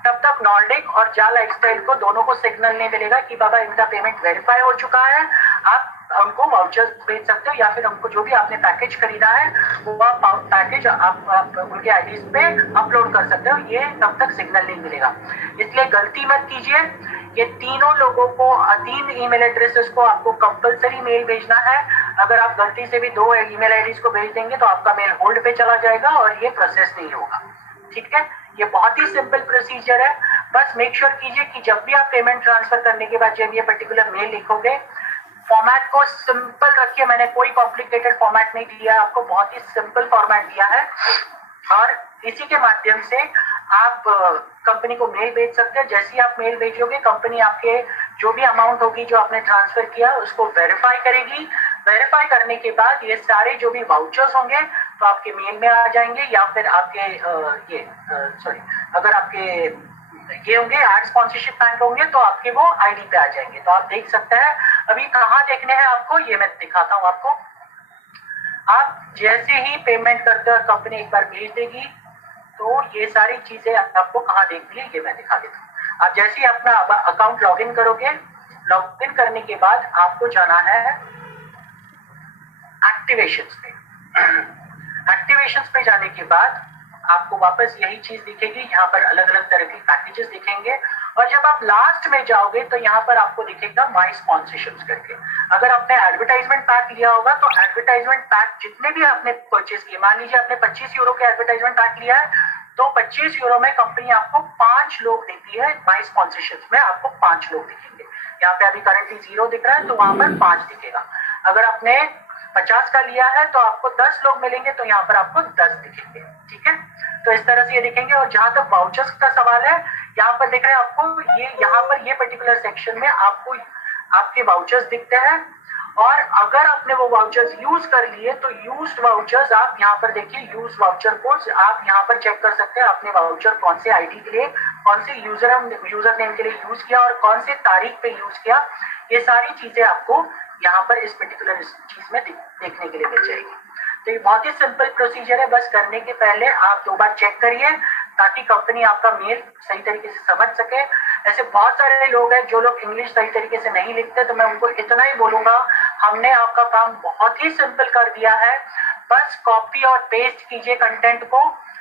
तब तक नॉर्डिक और जा लाइफस्टाइल को दोनों को सिग्नल नहीं मिलेगा कि बाबा इनका पेमेंट वेरीफाई हो चुका है, आप उनको वाउचर्स भेज सकते हो, या फिर उनको जो भी आपने पैकेज खरीदा है वो आप पैकेज आप उनके आईडी पे अपलोड कर सकते हो। ये तब तक सिग्नल नहीं मिलेगा, इसलिए गलती मत कीजिए। ये तीनों लोगों को 3 ईमेल एड्रेसेस को आपको कंपलसरी मेल भेजना है। अगर आप गलती से भी 2 ईमेल आईडीज को भेज देंगे तो आपका मेल होल्ड पे चला जाएगा और ये प्रोसेस नहीं होगा। ठीक है, ये बहुत ही सिंपल प्रोसीजर है। बस मेक श्योर कीजिए कि जब भी आप पेमेंट ट्रांसफर करने के बाद जब ये पर्टिकुलर मेल लिखोगे, फॉर्मेट को सिंपल रखिए। मैंने कोई कॉम्प्लिकेटेड फॉर्मेट नहीं दिया आपको, बहुत ही सिंपल फॉर्मेट दिया है और इसी के माध्यम से आप कंपनी को मेल भेज सकते हैं। जैसे ही आप मेल भेजोगे, कंपनी आपके जो भी अमाउंट होगी जो आपने ट्रांसफर किया उसको वेरीफाई करेगी। वेरीफाई करने के बाद ये सारे जो भी वाउचर्स होंगे तो आपके मेल में आ जाएंगे, या फिर आपके अगर आपके ये होंगे एड स्पॉन्सरशिप बैंक होंगे तो आपके वो आईडी पे आ जाएंगे। तो आप देख सकते हैं। अभी कहाँ देखने हैं आपको, ये मैं दिखाता हूँ आपको। आप जैसे ही पेमेंट करते हो कंपनी एक बार भेज देगी, तो ये सारी चीजें आपको कहाँ देखनी है ये मैं दिखा देता हूँ। आप जैसे ही अपना अकाउंट लॉगिन करोगे, लॉगिन करने के बाद आपको जाना है एक्टिवेशंस पे। एक्टिवेशंस पे जाने के बाद आपको वापस यही चीज दिखेगी। यहाँ पर अलग अलग तरह के पैकेजेस दिखेंगे और जब आप लास्ट में जाओगे तो यहाँ पर आपको दिखेगा माई स्पॉन्सरशिप्स करके। अगर आपने एडवर्टाइजमेंट पैक लिया होगा तो एडवर्टाइजमेंट पैक जितने भी आपने परचेज किए, मान लीजिए आपने 25 यूरो के एडवर्टाइजमेंट पैक लिया है तो 25 यूरो में कंपनी आपको 5 लोग देती है। माई स्पॉन्सरशिप्स में आपको 5 लोग दिखेंगे। यहाँ पे अभी करंटली 0 दिख रहा है तो वहां पर 5 दिखेगा। अगर आपने 50 का लिया है तो आपको 10 लोग मिलेंगे तो यहाँ पर आपको 10 दिखेंगे। ठीक है, तो इस तरह से ये दिखेंगे। और जहां तक वाउचर्स का सवाल है, यहाँ पर दिख रहे हैं आपको, ये यहाँ पर ये पर्टिकुलर सेक्शन में आपको आपके वाउचर्स दिखते हैं। और अगर आपने वो वाउचर्स यूज कर लिए तो यूज्ड वाउचर्स आप यहाँ पर देखिए, यूज वाउचर कोड्स आप यहाँ पर चेक कर सकते हैं। आपने वाउचर कौन से आईडी के लिए, कौन से यूजर नेम के लिए यूज किया और कौन से तारीख पे यूज किया, ये सारी चीजें आपको यहाँ पर इस पर्टिकुलर चीज में देखने के लिए मिल जाएगी। तो ये बहुत ही सिंपल प्रोसीजर है। बस करने के पहले आप 2 बार चेक करिए ताकि कंपनी आपका मेल सही तरीके से समझ सके। ऐसे बहुत सारे लोग हैं जो लोग इंग्लिश सही तरीके से नहीं लिखते, तो मैं उनको इतना ही बोलूंगा, हमने आपका काम बहुत ही सिंपल कर दिया है। बस कॉपी और पेस्ट कीजिए कंटेंट को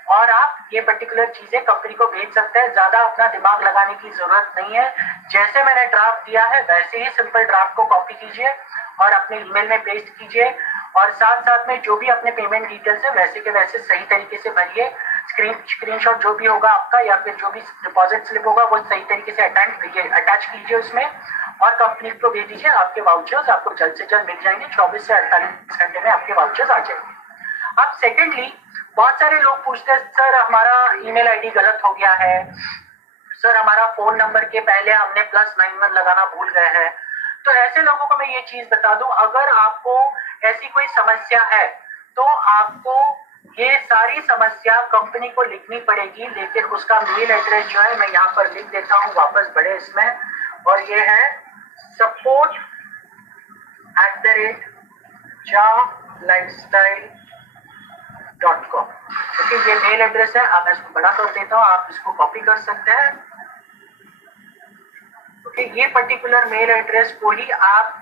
और आप ये पर्टिकुलर चीजें कंपनी को भेज सकते हैं। ज्यादा अपना दिमाग लगाने की जरूरत नहीं है। जैसे मैंने ड्राफ्ट दिया है वैसे ही सिंपल ड्राफ्ट को कॉपी कीजिए और अपने ईमेल में पेस्ट कीजिए और साथ साथ में जो भी अपने पेमेंट डिटेल्स है वैसे के वैसे सही तरीके से भरिए। स्क्रीनशॉट जो भी होगा आपका या फिर जो भी डिपॉजिट स्लिप होगा वो सही तरीके से अटैच कीजिए उसमें और कंपनी को भेज दीजिए। आपके वाउचर्स आपको जल्द से जल्द मिल जाएंगे। 24 से 48 घंटे में आपके वाउचर्स आ जाएंगे। अब सेकेंडली, बहुत सारे लोग पूछते हैं सर हमारा ईमेल आईडी गलत हो गया है, सर हमारा फोन नंबर के पहले हमने +91 लगाना भूल गए हैं। तो ऐसे लोगों को मैं ये चीज बता दूं, अगर आपको ऐसी कोई समस्या है तो आपको ये सारी समस्या कंपनी को लिखनी पड़ेगी, लेकिन उसका मेल एड्रेस जो है मैं यहाँ पर लिख देता हूँ वापस बड़े इसमें, और ये है support@jalifestyle.com। ओके, ये मेल एड्रेस है। अब मैं इसको बड़ा कर देता हूँ, आप इसको कॉपी कर सकते हैं। ओके, ये पर्टिकुलर मेल एड्रेस को ही आप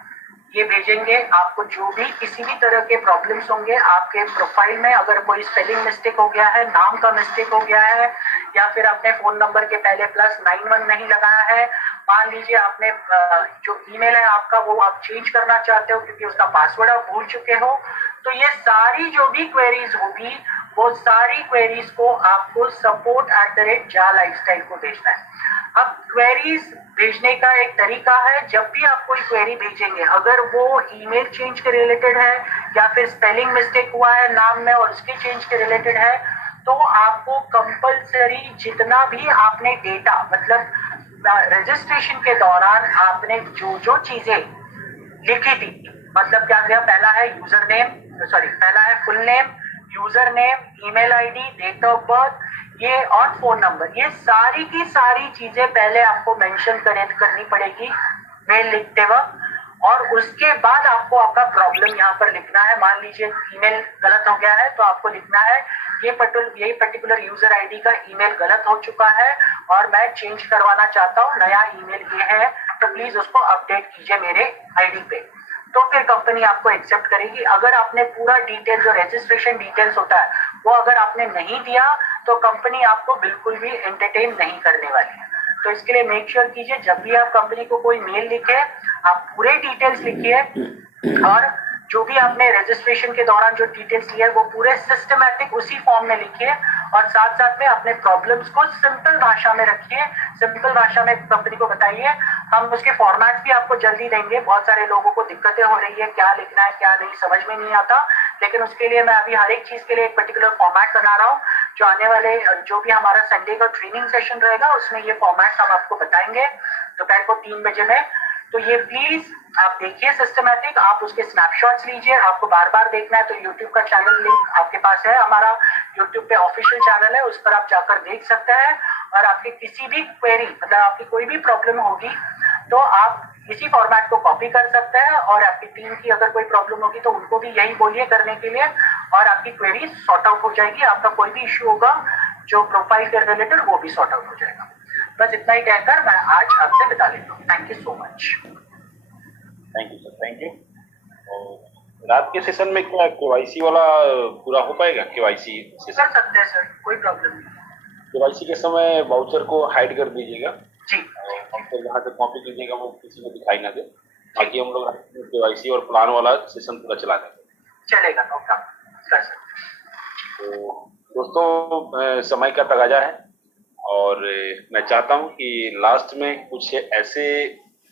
ये भेजेंगे। आपको जो भी किसी भी तरह के प्रॉब्लम्स होंगे आपके प्रोफाइल में, अगर कोई स्पेलिंग मिस्टेक हो गया है, नाम का मिस्टेक हो गया है, या फिर आपने फोन नंबर के पहले +91 नहीं लगाया है, मान लीजिए आपने जो ईमेल है आपका वो आप चेंज करना चाहते हो क्योंकि उसका पासवर्ड आप भूल चुके हो, तो ये सारी जो भी क्वेरीज होगी वो सारी क्वेरीज को आपको support@jalifestyle को भेजना है। अब क्वेरीज भेजने का एक तरीका है, जब भी आप कोई क्वेरी भेजेंगे, अगर वो ईमेल चेंज के रिलेटेड है या फिर स्पेलिंग मिस्टेक हुआ है नाम में और उसके चेंज के रिलेटेड है, तो आपको कंपलसरी जितना भी आपने डेटा, मतलब रजिस्ट्रेशन के दौरान आपने जो जो चीजें लिखी थी, मतलब क्या गया, पहला है पहला है full name, user name, email ID, date of birth, ये और फोन नंबर, ये सारी की सारी चीजें पहले आपको मेंशन करनी पड़ेगी मेल लिखते वक्त। और उसके बाद आपको आपका प्रॉब्लम यहाँ पर लिखना है। मान लीजिए ईमेल गलत हो गया है तो आपको लिखना है ये पर्टिकुलर यूजर आईडी का ईमेल गलत हो चुका है और मैं चेंज करवाना चाहता हूँ, नया ईमेल ये है, तो प्लीज उसको अपडेट कीजिए मेरे आईडी पे। तो फिर कंपनी आपको एक्सेप्ट करेगी। अगर आपने पूरा डिटेल जो रजिस्ट्रेशन डिटेल्स होता है वो अगर आपने नहीं दिया तो कंपनी आपको बिल्कुल भी एंटरटेन नहीं करने वाली है। तो इसके लिए मेक श्योर कीजिए जब भी आप कंपनी को कोई मेल लिखे आप पूरे डिटेल्स लिखिए और जो भी आपने रजिस्ट्रेशन के दौरान जो डिटेल्स लिए वो पूरे सिस्टमैटिक उसी फॉर्म में लिखिए और साथ साथ में अपने प्रॉब्लम्स को सिंपल भाषा में रखिए, सिंपल भाषा में कंपनी को बताइए। हम उसके फॉर्मेट भी आपको जल्दी देंगे। बहुत सारे लोगों को दिक्कतें हो रही है, क्या लिखना है क्या नहीं समझ में नहीं आता, लेकिन उसके लिए मैं अभी हर एक चीज के लिए एक पर्टिकुलर फॉर्मेट बना रहा हूँ। जो आने वाले जो भी हमारा संडे का ट्रेनिंग सेशन रहेगा उसमें ये फॉर्मेट हम आपको बताएंगे दोपहर को 3 बजे में। तो ये प्लीज आप देखिए सिस्टमैटिक, आप उसके स्नैपशॉट्स लीजिए। आपको बार बार देखना है तो यूट्यूब का चैनल लिंक आपके पास है, हमारा यूट्यूब पे ऑफिशियल चैनल है, उस पर आप जाकर देख सकते हैं। और आपकी किसी भी क्वेरी मतलब आपकी कोई भी प्रॉब्लम होगी तो आप इसी फॉर्मेट को कॉपी कर सकते हैं और आपकी टीम की अगर कोई प्रॉब्लम होगी तो उनको भी यही बोलिए करने के लिए और आपकी क्वेरी सॉर्ट आउट हो जाएगी। आपका कोई भी इश्यू होगा जो प्रोफाइल के रिलेटेड वो भी सॉर्ट आउट हो जाएगा। बस इतना ही कहकर मैं आज आपसे विदा लेता हूँ। Thank you so much. Thank you sir, thank you. रात के सेशन में क्या केवाईसी वाला पूरा हो पाएगा? केवाईसी कर सकते हैं सर, कोई प्रॉब्लम नहीं। केवाईसी के समय वाउचर को हाइड कर दीजिएगा जी। वाउचर जहाँ से कॉपी कीजिएगा वो किसी को दिखाई ना दे, ताकि हम लोग केवाईसी और प्लान वाला सेशन पूरा चला देंगे। चलेगा, नो प्रॉब्लम, कर सकते हैं। तो दोस्तों समय का तगाजा है और मैं चाहता हूं कि लास्ट में कुछ ऐसे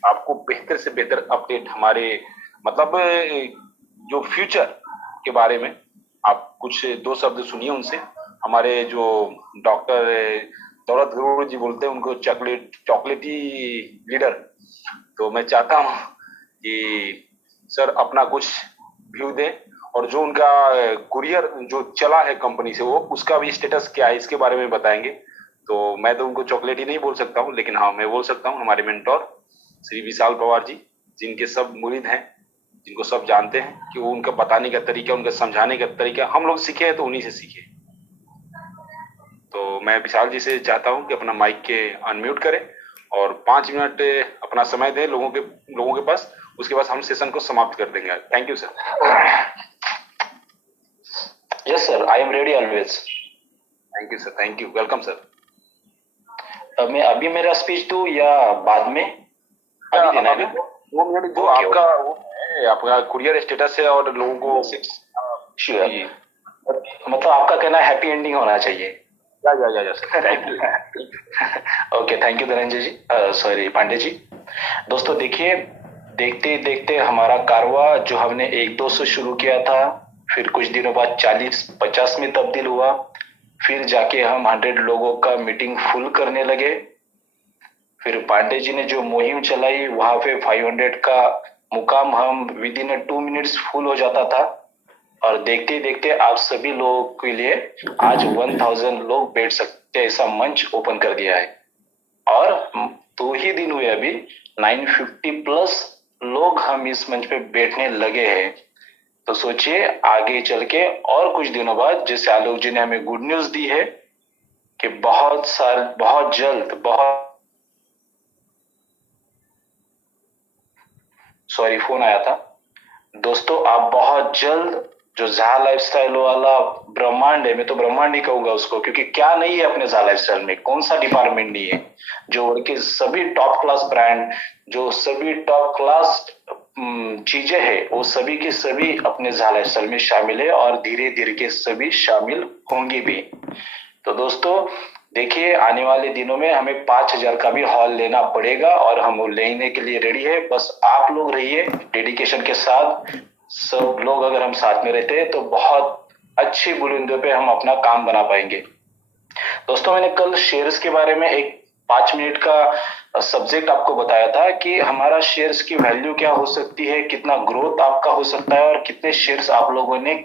आपको बेहतर से बेहतर अपडेट हमारे मतलब जो फ्यूचर के बारे में आप कुछ 2 शब्द सुनिए उनसे। हमारे जो डॉक्टर दौलत गुरु जी बोलते हैं उनको चॉकलेटी लीडर, तो मैं चाहता हूं कि सर अपना कुछ व्यू दें और जो उनका कुरियर जो चला है कंपनी से वो उसका भी स्टेटस क्या है इसके बारे में बताएंगे। तो मैं तो उनको चॉकलेट ही नहीं बोल सकता हूँ, लेकिन हाँ मैं बोल सकता हूँ हमारे मेंटोर श्री विशाल पवार जी, जिनके सब मुरीद हैं, जिनको सब जानते हैं कि वो उनका बताने का तरीका, उनका समझाने का तरीका हम लोग सीखे हैं तो उन्हीं से सीखे। तो मैं विशाल जी से चाहता हूँ कि अपना माइक के अनम्यूट करें और 5 मिनट अपना समय दें लोगों के पास, उसके बाद हम सेशन को समाप्त कर देंगे। Thank you sir. Yes sir, I am ready always. Thank you sir, thank you, welcome sir. मैं अभी मेरा स्पीच दूं या बाद में? अभी देना है? 2 मिनट जो आपका वो है, आपका कुरियर स्टेटस है और लोगों को श्योर, मतलब आपका कहना हैप्पी एंडिंग होना चाहिए। या sir, thank you. Okay, thank you Dhananjay ji, sorry Pandey ji. दोस्तों देखिए, देखते देखते हमारा कारवा जो हमने 1-2 से शुरू किया था, फिर कुछ दिनों बाद 40-50 में तब्दील हुआ, फिर जाके हम 100 लोगों का मीटिंग फुल करने लगे। फिर पांडे जी ने जो मुहिम चलाई वहां पे 500 का मुकाम हम विद इन 2 मिनट्स फुल हो जाता था और देखते देखते आप सभी लोगों के लिए आज 1000 लोग बैठ सकते ऐसा मंच ओपन कर दिया है। और 2 ही दिन हुए अभी 950 प्लस लोग हम इस मंच पे बैठने लगे हैं। तो सोचिए आगे चल के और कुछ दिनों बाद जैसे आलोक जी ने हमें गुड न्यूज दी है कि बहुत जल्द सॉरी फोन आया था दोस्तों, आप बहुत जल्द जो झा लाइफस्टाइल वाला ब्रह्मांड है, मैं तो ब्रह्मांड ही कहूंगा उसको, क्योंकि क्या नहीं है अपने झा लाइफस्टाइल में, कौन सा डिपार्टमेंट नहीं है, जो उनके सभी टॉप क्लास ब्रांड, जो सभी टॉप क्लास चीजें हैं वो सभी के सभी अपने झा लाइफस्टाइल में शामिल है और धीरे धीरे के सभी शामिल होंगे भी। तो दोस्तों देखिए आने वाले दिनों में हमें 5000 का भी हॉल लेना पड़ेगा और हम वो लेने के लिए रेडी है। बस आप लोग रहिए डेडिकेशन के साथ, सब लोग अगर हम साथ में रहते हैं तो बहुत अच्छी बुलंदियों पे हम अपना काम बना पाएंगे। दोस्तों मैंने कल शेयर्स के बारे में एक 5 मिनट का सब्जेक्ट आपको बताया था कि हमारा शेयर्स की वैल्यू क्या हो सकती है, कितना ग्रोथ आपका हो सकता है और कितने शेयर्स आप लोगों ने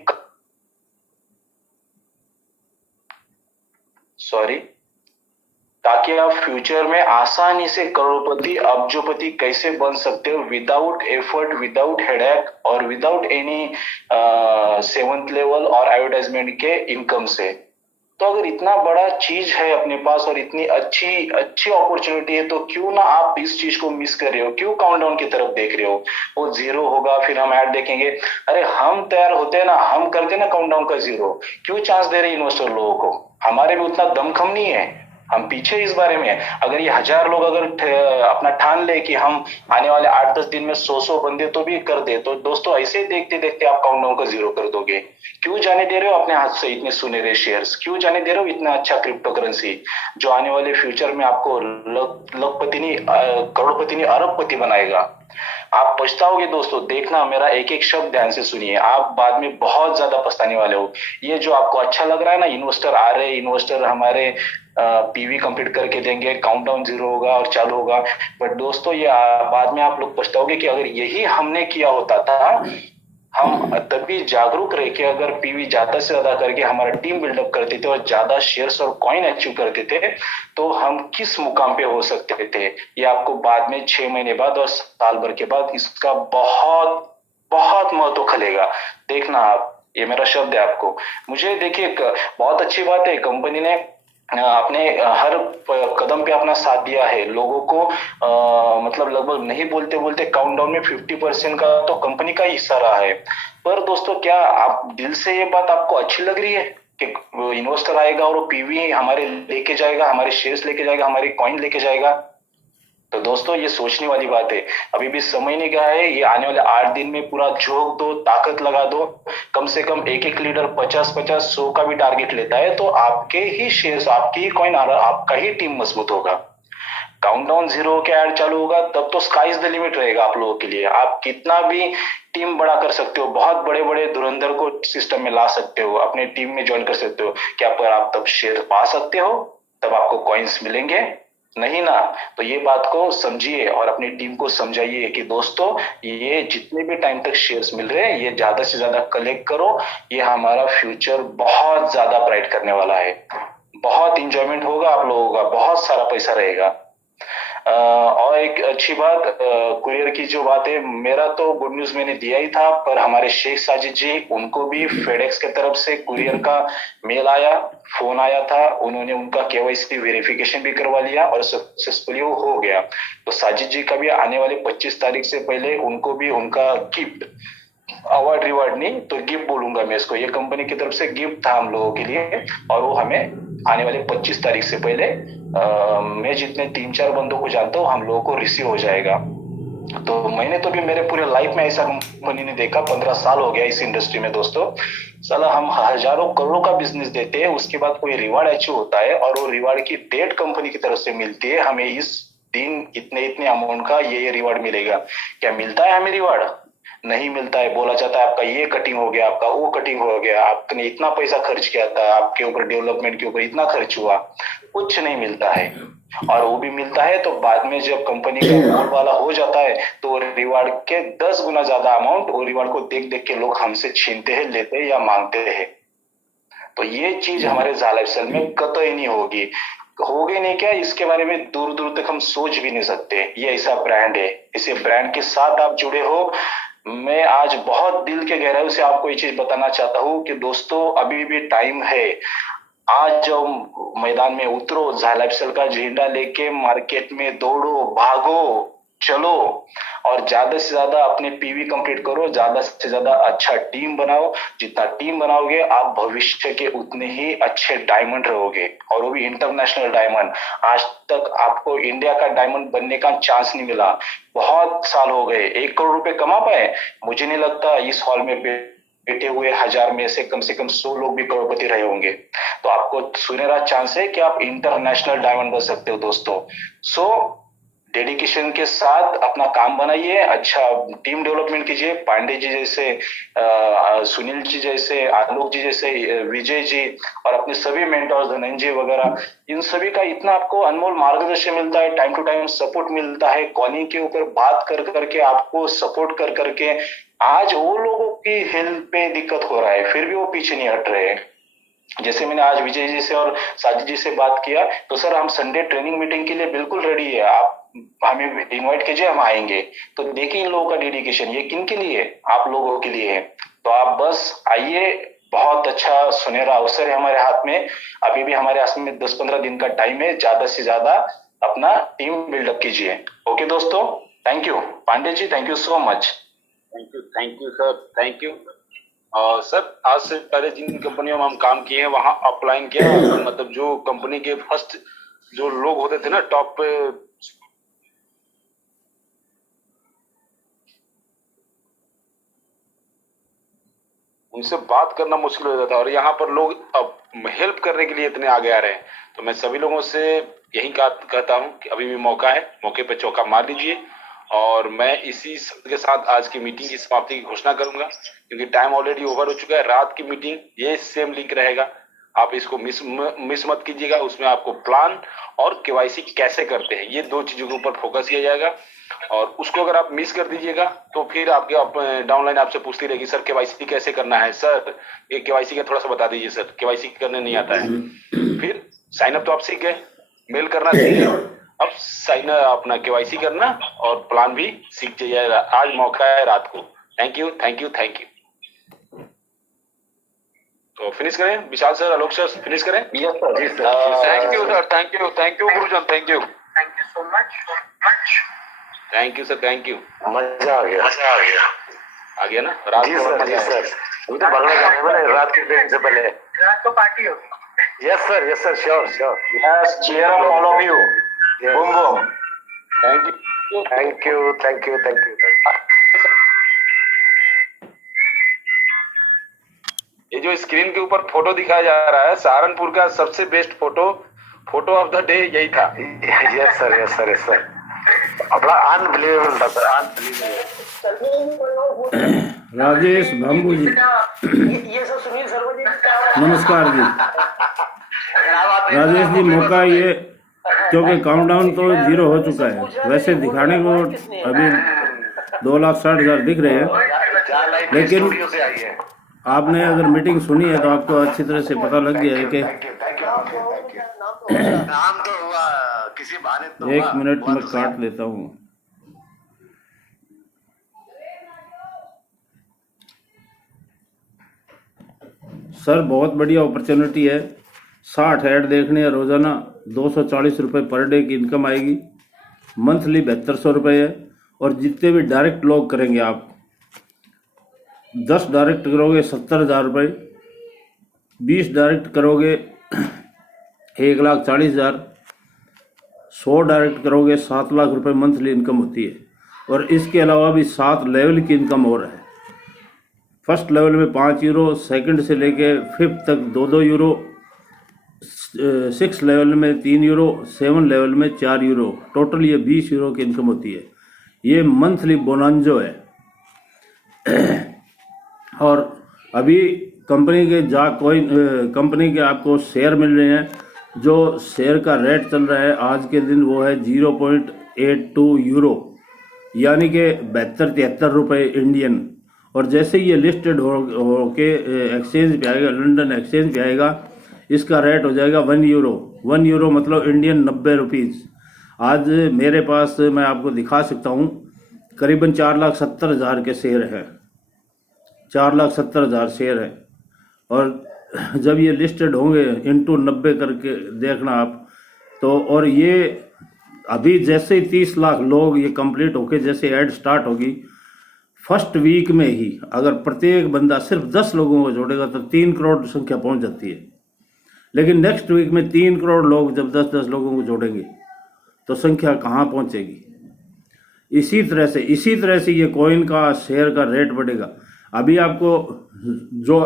ताकि आप फ्यूचर में आसानी से करोड़पति अब्जोपति कैसे बन सकते हो विदाउट एफर्ट, विदाउट हेडेक और विदाउट एनी 7th लेवल और एडवर्टाइजमेंट के इनकम से। तो अगर इतना बड़ा चीज है अपने पास और इतनी अच्छी अच्छी अपॉर्चुनिटी है, तो क्यों ना आप इस चीज को मिस कर रहे हो, क्यों काउंटडाउन की तरफ देख रहे हो। वो जीरो होगा, फिर हम ऐड देखेंगे। अरे हम तैयार होते हैं ना, हम करते ना काउंटडाउन का जीरो, क्यों चांस दे रहे इन्वेस्टर लोगों को। हमारे में उतना दमखम नहीं है, हम पीछे इस बारे में है। अगर ये 1000 लोग अगर अपना ठान ले कि हम आने वाले 8-10 दिन में 100 बंदे तो भी कर दे, तो दोस्तों ऐसे देखते देखते आप काउंटडाउन का जीरो कर दोगे। क्यों जाने दे रहे हो अपने हाथ से इतने सुनहरे शेयर्स, क्यों जाने दे रहे हो इतना अच्छा क्रिप्टो करेंसी जो आने वाले फ्यूचर में आपको लखपति नहीं, करोड़पति नहीं, अरबपति बनाएगा। आप पछताओगे दोस्तों, देखना मेरा एक एक शब्द ध्यान से सुनिए, आप बाद में बहुत ज्यादा पछताने वाले हो। ये जो आपको अच्छा लग रहा है ना, इन्वेस्टर आ रहे, इन्वेस्टर हमारे पीवी कंप्लीट करके देंगे, काउंटडाउन जीरो होगा और चालू होगा, बट दोस्तों ये बाद में आप लोग पछताओगे कि अगर यही हमने किया होता था, हम तभी जागरूक रह के अगर पीवी ज्यादा से ज्यादा करके हमारा टीम बिल्डअप करते थे और ज्यादा शेयर्स और कॉइन अचीव करते थे, तो हम किस मुकाम पे हो सकते थे। ये आपको बाद में 6 महीने बाद और साल भर के बाद इसका बहुत बहुत महत्व खलेगा। देखना आप, ये मेरा शब्द है आपको। मुझे देखिए बहुत अच्छी बात है, कंपनी ने अपने हर कदम पे अपना साथ दिया है लोगों को। मतलब लगभग नहीं बोलते बोलते काउंटडाउन में 50% का तो कंपनी का हिस्सा रहा है। पर दोस्तों क्या आप दिल से ये बात आपको अच्छी लग रही है कि इन्वेस्टर आएगा और वो पीवी हमारे लेके जाएगा, हमारे शेयर्स लेके जाएगा, हमारे कॉइन लेके जाएगा। तो दोस्तों ये सोचने वाली बात है। अभी भी समय नहीं गया है, ये आने वाले 8 दिन में पूरा झोंक दो, ताकत लगा दो। कम से कम एक एक लीडर 50-50 100 का भी टारगेट लेता है तो आपके ही शेयर्स, आपके ही कॉइन, आपका ही टीम मजबूत होगा। काउंटडाउन जीरो के ऐड चालू होगा तब तो स्काई इज द लिमिट रहेगा आप लोगों के लिए। आप कितना भी टीम बड़ा कर सकते हो, बहुत बड़े बड़े धुरंधर को सिस्टम में ला सकते हो, अपने टीम में ज्वाइन कर सकते हो। क्या पर आप तब शेयर पा सकते हो, तब आपको कॉइन्स मिलेंगे नहीं ना। तो ये बात को समझिए और अपनी टीम को समझाइए कि दोस्तों ये जितने भी टाइम तक शेयर्स मिल रहे हैं ये ज्यादा से ज्यादा कलेक्ट करो, ये हमारा फ्यूचर बहुत ज्यादा ब्राइट करने वाला है। बहुत इंजॉयमेंट होगा आप लोगों का, बहुत सारा पैसा रहेगा। और एक अच्छी बात, कुरियर की जो बात है, मेरा तो गुड न्यूज मैंने दिया ही था, पर हमारे शेख साजिद जी, उनको भी फेडेक्स के तरफ से कुरियर का मेल आया, फोन आया था, उन्होंने उनका केवाईसी वेरिफिकेशन भी करवा लिया और सक्सेसफुली वो हो गया। तो साजिद जी का भी आने वाले 25 तारीख से पहले उनको भी उनका गिफ्ट, अवार्ड रिवार्ड नहीं तो गिफ्ट बोलूंगा मैं इसको, ये कंपनी की तरफ से गिफ्ट था हम लोगों के लिए, और वो हमें आने वाले 25 तारीख से पहले मैं जितने 3-4 बंदों को जानता हूँ हम लोगों को रिसीव हो जाएगा। तो मैंने तो भी मेरे पूरे लाइफ में ऐसा कंपनी नहीं देखा, 15 साल हो गया इस इंडस्ट्री में दोस्तों। साला हम हजारों करोड़ों का बिजनेस देते हैं, उसके बाद कोई रिवार्ड अचीव होता है और वो रिवार्ड की डेट कंपनी की तरफ से मिलती है, हमें इस दिन इतने इतने अमाउंट का ये रिवार्ड मिलेगा। क्या मिलता है हमें रिवार्ड? नहीं मिलता है। बोला जाता है आपका ये कटिंग हो गया, आपका वो कटिंग हो गया, आपने इतना पैसा खर्च किया था, आपके ऊपर डेवलपमेंट के ऊपर इतना खर्च हुआ, कुछ नहीं मिलता है। और वो भी मिलता है तो बाद में जब कंपनी का गोल वाला हो जाता है तो रिवार्ड के 10 गुना ज्यादा अमाउंट, वो रिवार्ड को देख देख के लोग हमसे छीनते हैं, लेते हैं या मांगते हैं। तो ये चीज हमारे ज़ालाइफ में कतई नहीं होगी, होगी नहीं क्या, इसके बारे में दूर दूर तक हम सोच भी नहीं सकते। ये ऐसा ब्रांड है, इसे ब्रांड के साथ आप जुड़े हो। मैं आज बहुत दिल के गहराई से आपको ये चीज बताना चाहता हूँ कि दोस्तों अभी भी टाइम है। आज जो मैदान में उतरो, ज़ालाइफ का झंडा लेके मार्केट में दौड़ो, भागो, चलो और ज्यादा से ज्यादा अपने पीवी कंप्लीट करो, ज्यादा से ज्यादा अच्छा टीम बनाओ। जितना टीम बनाओगे आप भविष्य के उतने ही अच्छे डायमंड रहोगे, और वो भी इंटरनेशनल डायमंड। आज तक आपको इंडिया का डायमंड बनने का चांस नहीं मिला, बहुत साल हो गए। 1 करोड़ रुपए कमा पाए? मुझे नहीं लगता इस हॉल में बैठे हुए 1000 में से कम 100 लोग भी करोड़पति रहे होंगे। तो आपको सुनहरा चांस है कि आप इंटरनेशनल डायमंड बन सकते हो दोस्तों। सो डेडिकेशन के साथ अपना काम बनाइए, अच्छा टीम डेवलपमेंट कीजिए। पांडे जी जैसे, सुनील जी जैसे, आलोक जी जैसे, विजय जी और अपने सभी मेंटर्स धनंजय वगैरह, इन सभी का इतना आपको अनमोल मार्गदर्शन मिलता है, टाइम टू टाइम सपोर्ट मिलता है, कॉलिंग के ऊपर बात कर करके आपको सपोर्ट कर करके आज वो लोगों की हेल्थ पे दिक्कत हो रहा है, फिर भी वो पीछे नहीं हट रहे हैं। जैसे मैंने आज विजय जी से और साजिद जी से बात किया तो सर हम संडे ट्रेनिंग मीटिंग के लिए बिल्कुल रेडी है, आप हमें इनवाइट कीजिए, हम आएंगे। तो देखिए इन लोगों का डेडिकेशन, ये किन के लिए? आप लोगों के लिए है। तो आप बस आइए, बहुत अच्छा सुनहरा अवसर है हमारे हाथ में। अभी भी हमारे हाथ में 10-15 दिन का टाइम है, ज्यादा से ज्यादा अपना टीम बिल्डअप कीजिए। ओके दोस्तों, thank you. Pandey ji, thank you so much. Thank you sir, thank you. Sir, आज से पहले जिन कंपनियों में हम काम किए हैं वहां अपलाइन किया, मतलब जो कंपनी के फर्स्ट जो लोग होते थे ना टॉप पे, उनसे बात करना मुश्किल हो जाता था, और यहाँ पर लोग अब हेल्प करने के लिए इतने आगे आ रहे हैं। तो मैं सभी लोगों से यही कहता हूँ कि अभी भी मौका है, मौके पे चौका मार दीजिए। और मैं इसी शब्द के साथ आज की मीटिंग की समाप्ति की घोषणा करूंगा, क्योंकि टाइम ऑलरेडी ओवर हो चुका है। रात की मीटिंग ये सेम लिंक रहेगा, आप इसको मिस मत कीजिएगा। उसमें आपको प्लान और केवाईसी कैसे करते हैं ये 2 चीजों के ऊपर फोकस किया जाएगा, और उसको अगर आप मिस कर दीजिएगा तो फिर आपके डाउनलाइन आपसे पूछती रहेगी, सर केवाईसी कैसे करना है, सर ये केवाईसी का थोड़ा सा बता दीजिए, सर केवाईसी करने नहीं आता है। फिर साइन अप तो आप सीख गए, मेल करना सीख गए, अब साइन अपना केवाईसी करना और प्लान भी सीख जाइएगा। आज मौका है रात को। Thank you, thank you, thank you. तो फिनिश करें Vishal sir, Alok sir, finish करें। यस सर, जी sir. Thank you sir, thank you, thank you गुरुजन, thank you so much. Thank you sir, thank you. मजा आ गया, आ गया ना रात जी को? सर, जी सर। अभी तो भरने जाने वाले रात के ट्रेन से पहले। रात को पार्टी होगी। Yes sir, sure sure. Yes, cheer up all of you. Boom boom. Thank you, thank you, thank you, thank you. ये जो स्क्रीन के ऊपर फोटो दिखाया जा रहा है, सहारनपुर का सबसे best photo of the day यही था। Yes sir, yes sir, yes sir. बड़ा अनबिलीवेबल था सर, अनबिलीवेबल। राजेश भांबू जी, ये सब सुनील शर्मा जी नमस्कार जी। राजेश जी, मौका ये, क्योंकि काउंटडाउन तो 0 हो चुका है। वैसे दिखाने को अभी 2,60,000 दिख रहे हैं, लेकिन आपने अगर मीटिंग सुनी है तो आपको अच्छी तरह से पता लग गया है कि नाम तो हुआ, किसी बहाने तो 1 मिनट में काट लेता हूँ। सर बहुत बढ़िया अपॉर्चुनिटी है। 60 ऐड देखने हैं रोजाना, 240 रुपये पर डे की इनकम आएगी। मंथली 7200 रुपये है। और जितने भी डायरेक्ट लोग करेंगे आप, 10 डायरेक्ट करोगे 70,000 रुपये, 20 डायरेक्ट करोगे 1,40,000, 100 डायरेक्ट करोगे 7 लाख रुपए मंथली इनकम होती है। और इसके अलावा भी 7 लेवल की इनकम और है। फर्स्ट लेवल में 5 यूरो, सेकंड से लेके 5th तक 2-2 यूरो, 6 लेवल में 3 यूरो, 7 लेवल में 4 यूरो, टोटल ये 20 यूरो की इनकम होती है। ये मंथली बोनांजो है। और अभी कंपनी के आपको शेयर मिल रहे हैं। जो शेयर का रेट चल रहा है आज के दिन वो है 0.82 यूरो, यानी कि 72-73 रुपये इंडियन। और जैसे ये लिस्टेड हो के एक्सचेंज पे आएगा, लंदन एक्सचेंज पे आएगा, इसका रेट हो जाएगा 1 यूरो। 1 यूरो मतलब इंडियन 90 रुपीज़। आज मेरे पास, मैं आपको दिखा सकता हूँ, करीबन 4,70,000 के शेयर हैं। 4,70,000 शेयर है। और जब ये लिस्टेड होंगे इंटू 90 करके देखना आप तो, और ये अभी जैसे ही 30 लाख लोग ये कंप्लीट होके जैसे ऐड स्टार्ट होगी, फर्स्ट वीक में ही अगर प्रत्येक बंदा सिर्फ 10 लोगों को जोड़ेगा तो 3 करोड़ संख्या पहुंच जाती है। लेकिन नेक्स्ट वीक में 3 करोड़ लोग जब 10-10 लोगों को जोड़ेंगे तो संख्या कहाँ पहुंचेगी। इसी तरह से ये कॉइन का, शेयर का रेट बढ़ेगा। अभी आपको जो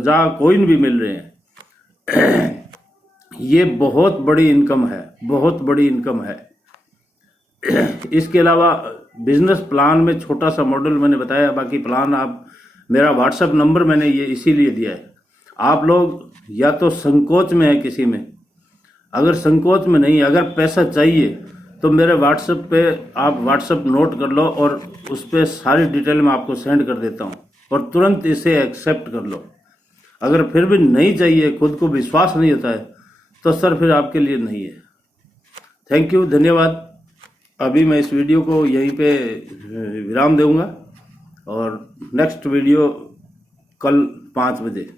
जहाँ कॉइन भी मिल रहे हैं ये बहुत बड़ी इनकम है, बहुत बड़ी इनकम है। इसके अलावा बिजनेस प्लान में छोटा सा मॉडल मैंने बताया, बाकी प्लान आप, मेरा व्हाट्सएप नंबर मैंने ये इसीलिए दिया है। आप लोग या तो संकोच में है किसी में, अगर संकोच में नहीं, अगर पैसा चाहिए तो मेरे व्हाट्सएप पे आप व्हाट्सएप नोट कर लो और उस पर सारी डिटेल मैं आपको सेंड कर देता हूँ और तुरंत इसे एक्सेप्ट कर लो। अगर फिर भी नहीं चाहिए, खुद को विश्वास नहीं होता है, तो सर फिर आपके लिए नहीं है। थैंक यू, धन्यवाद। अभी मैं इस वीडियो को यहीं पे विराम दूंगा और नेक्स्ट वीडियो कल 5 बजे।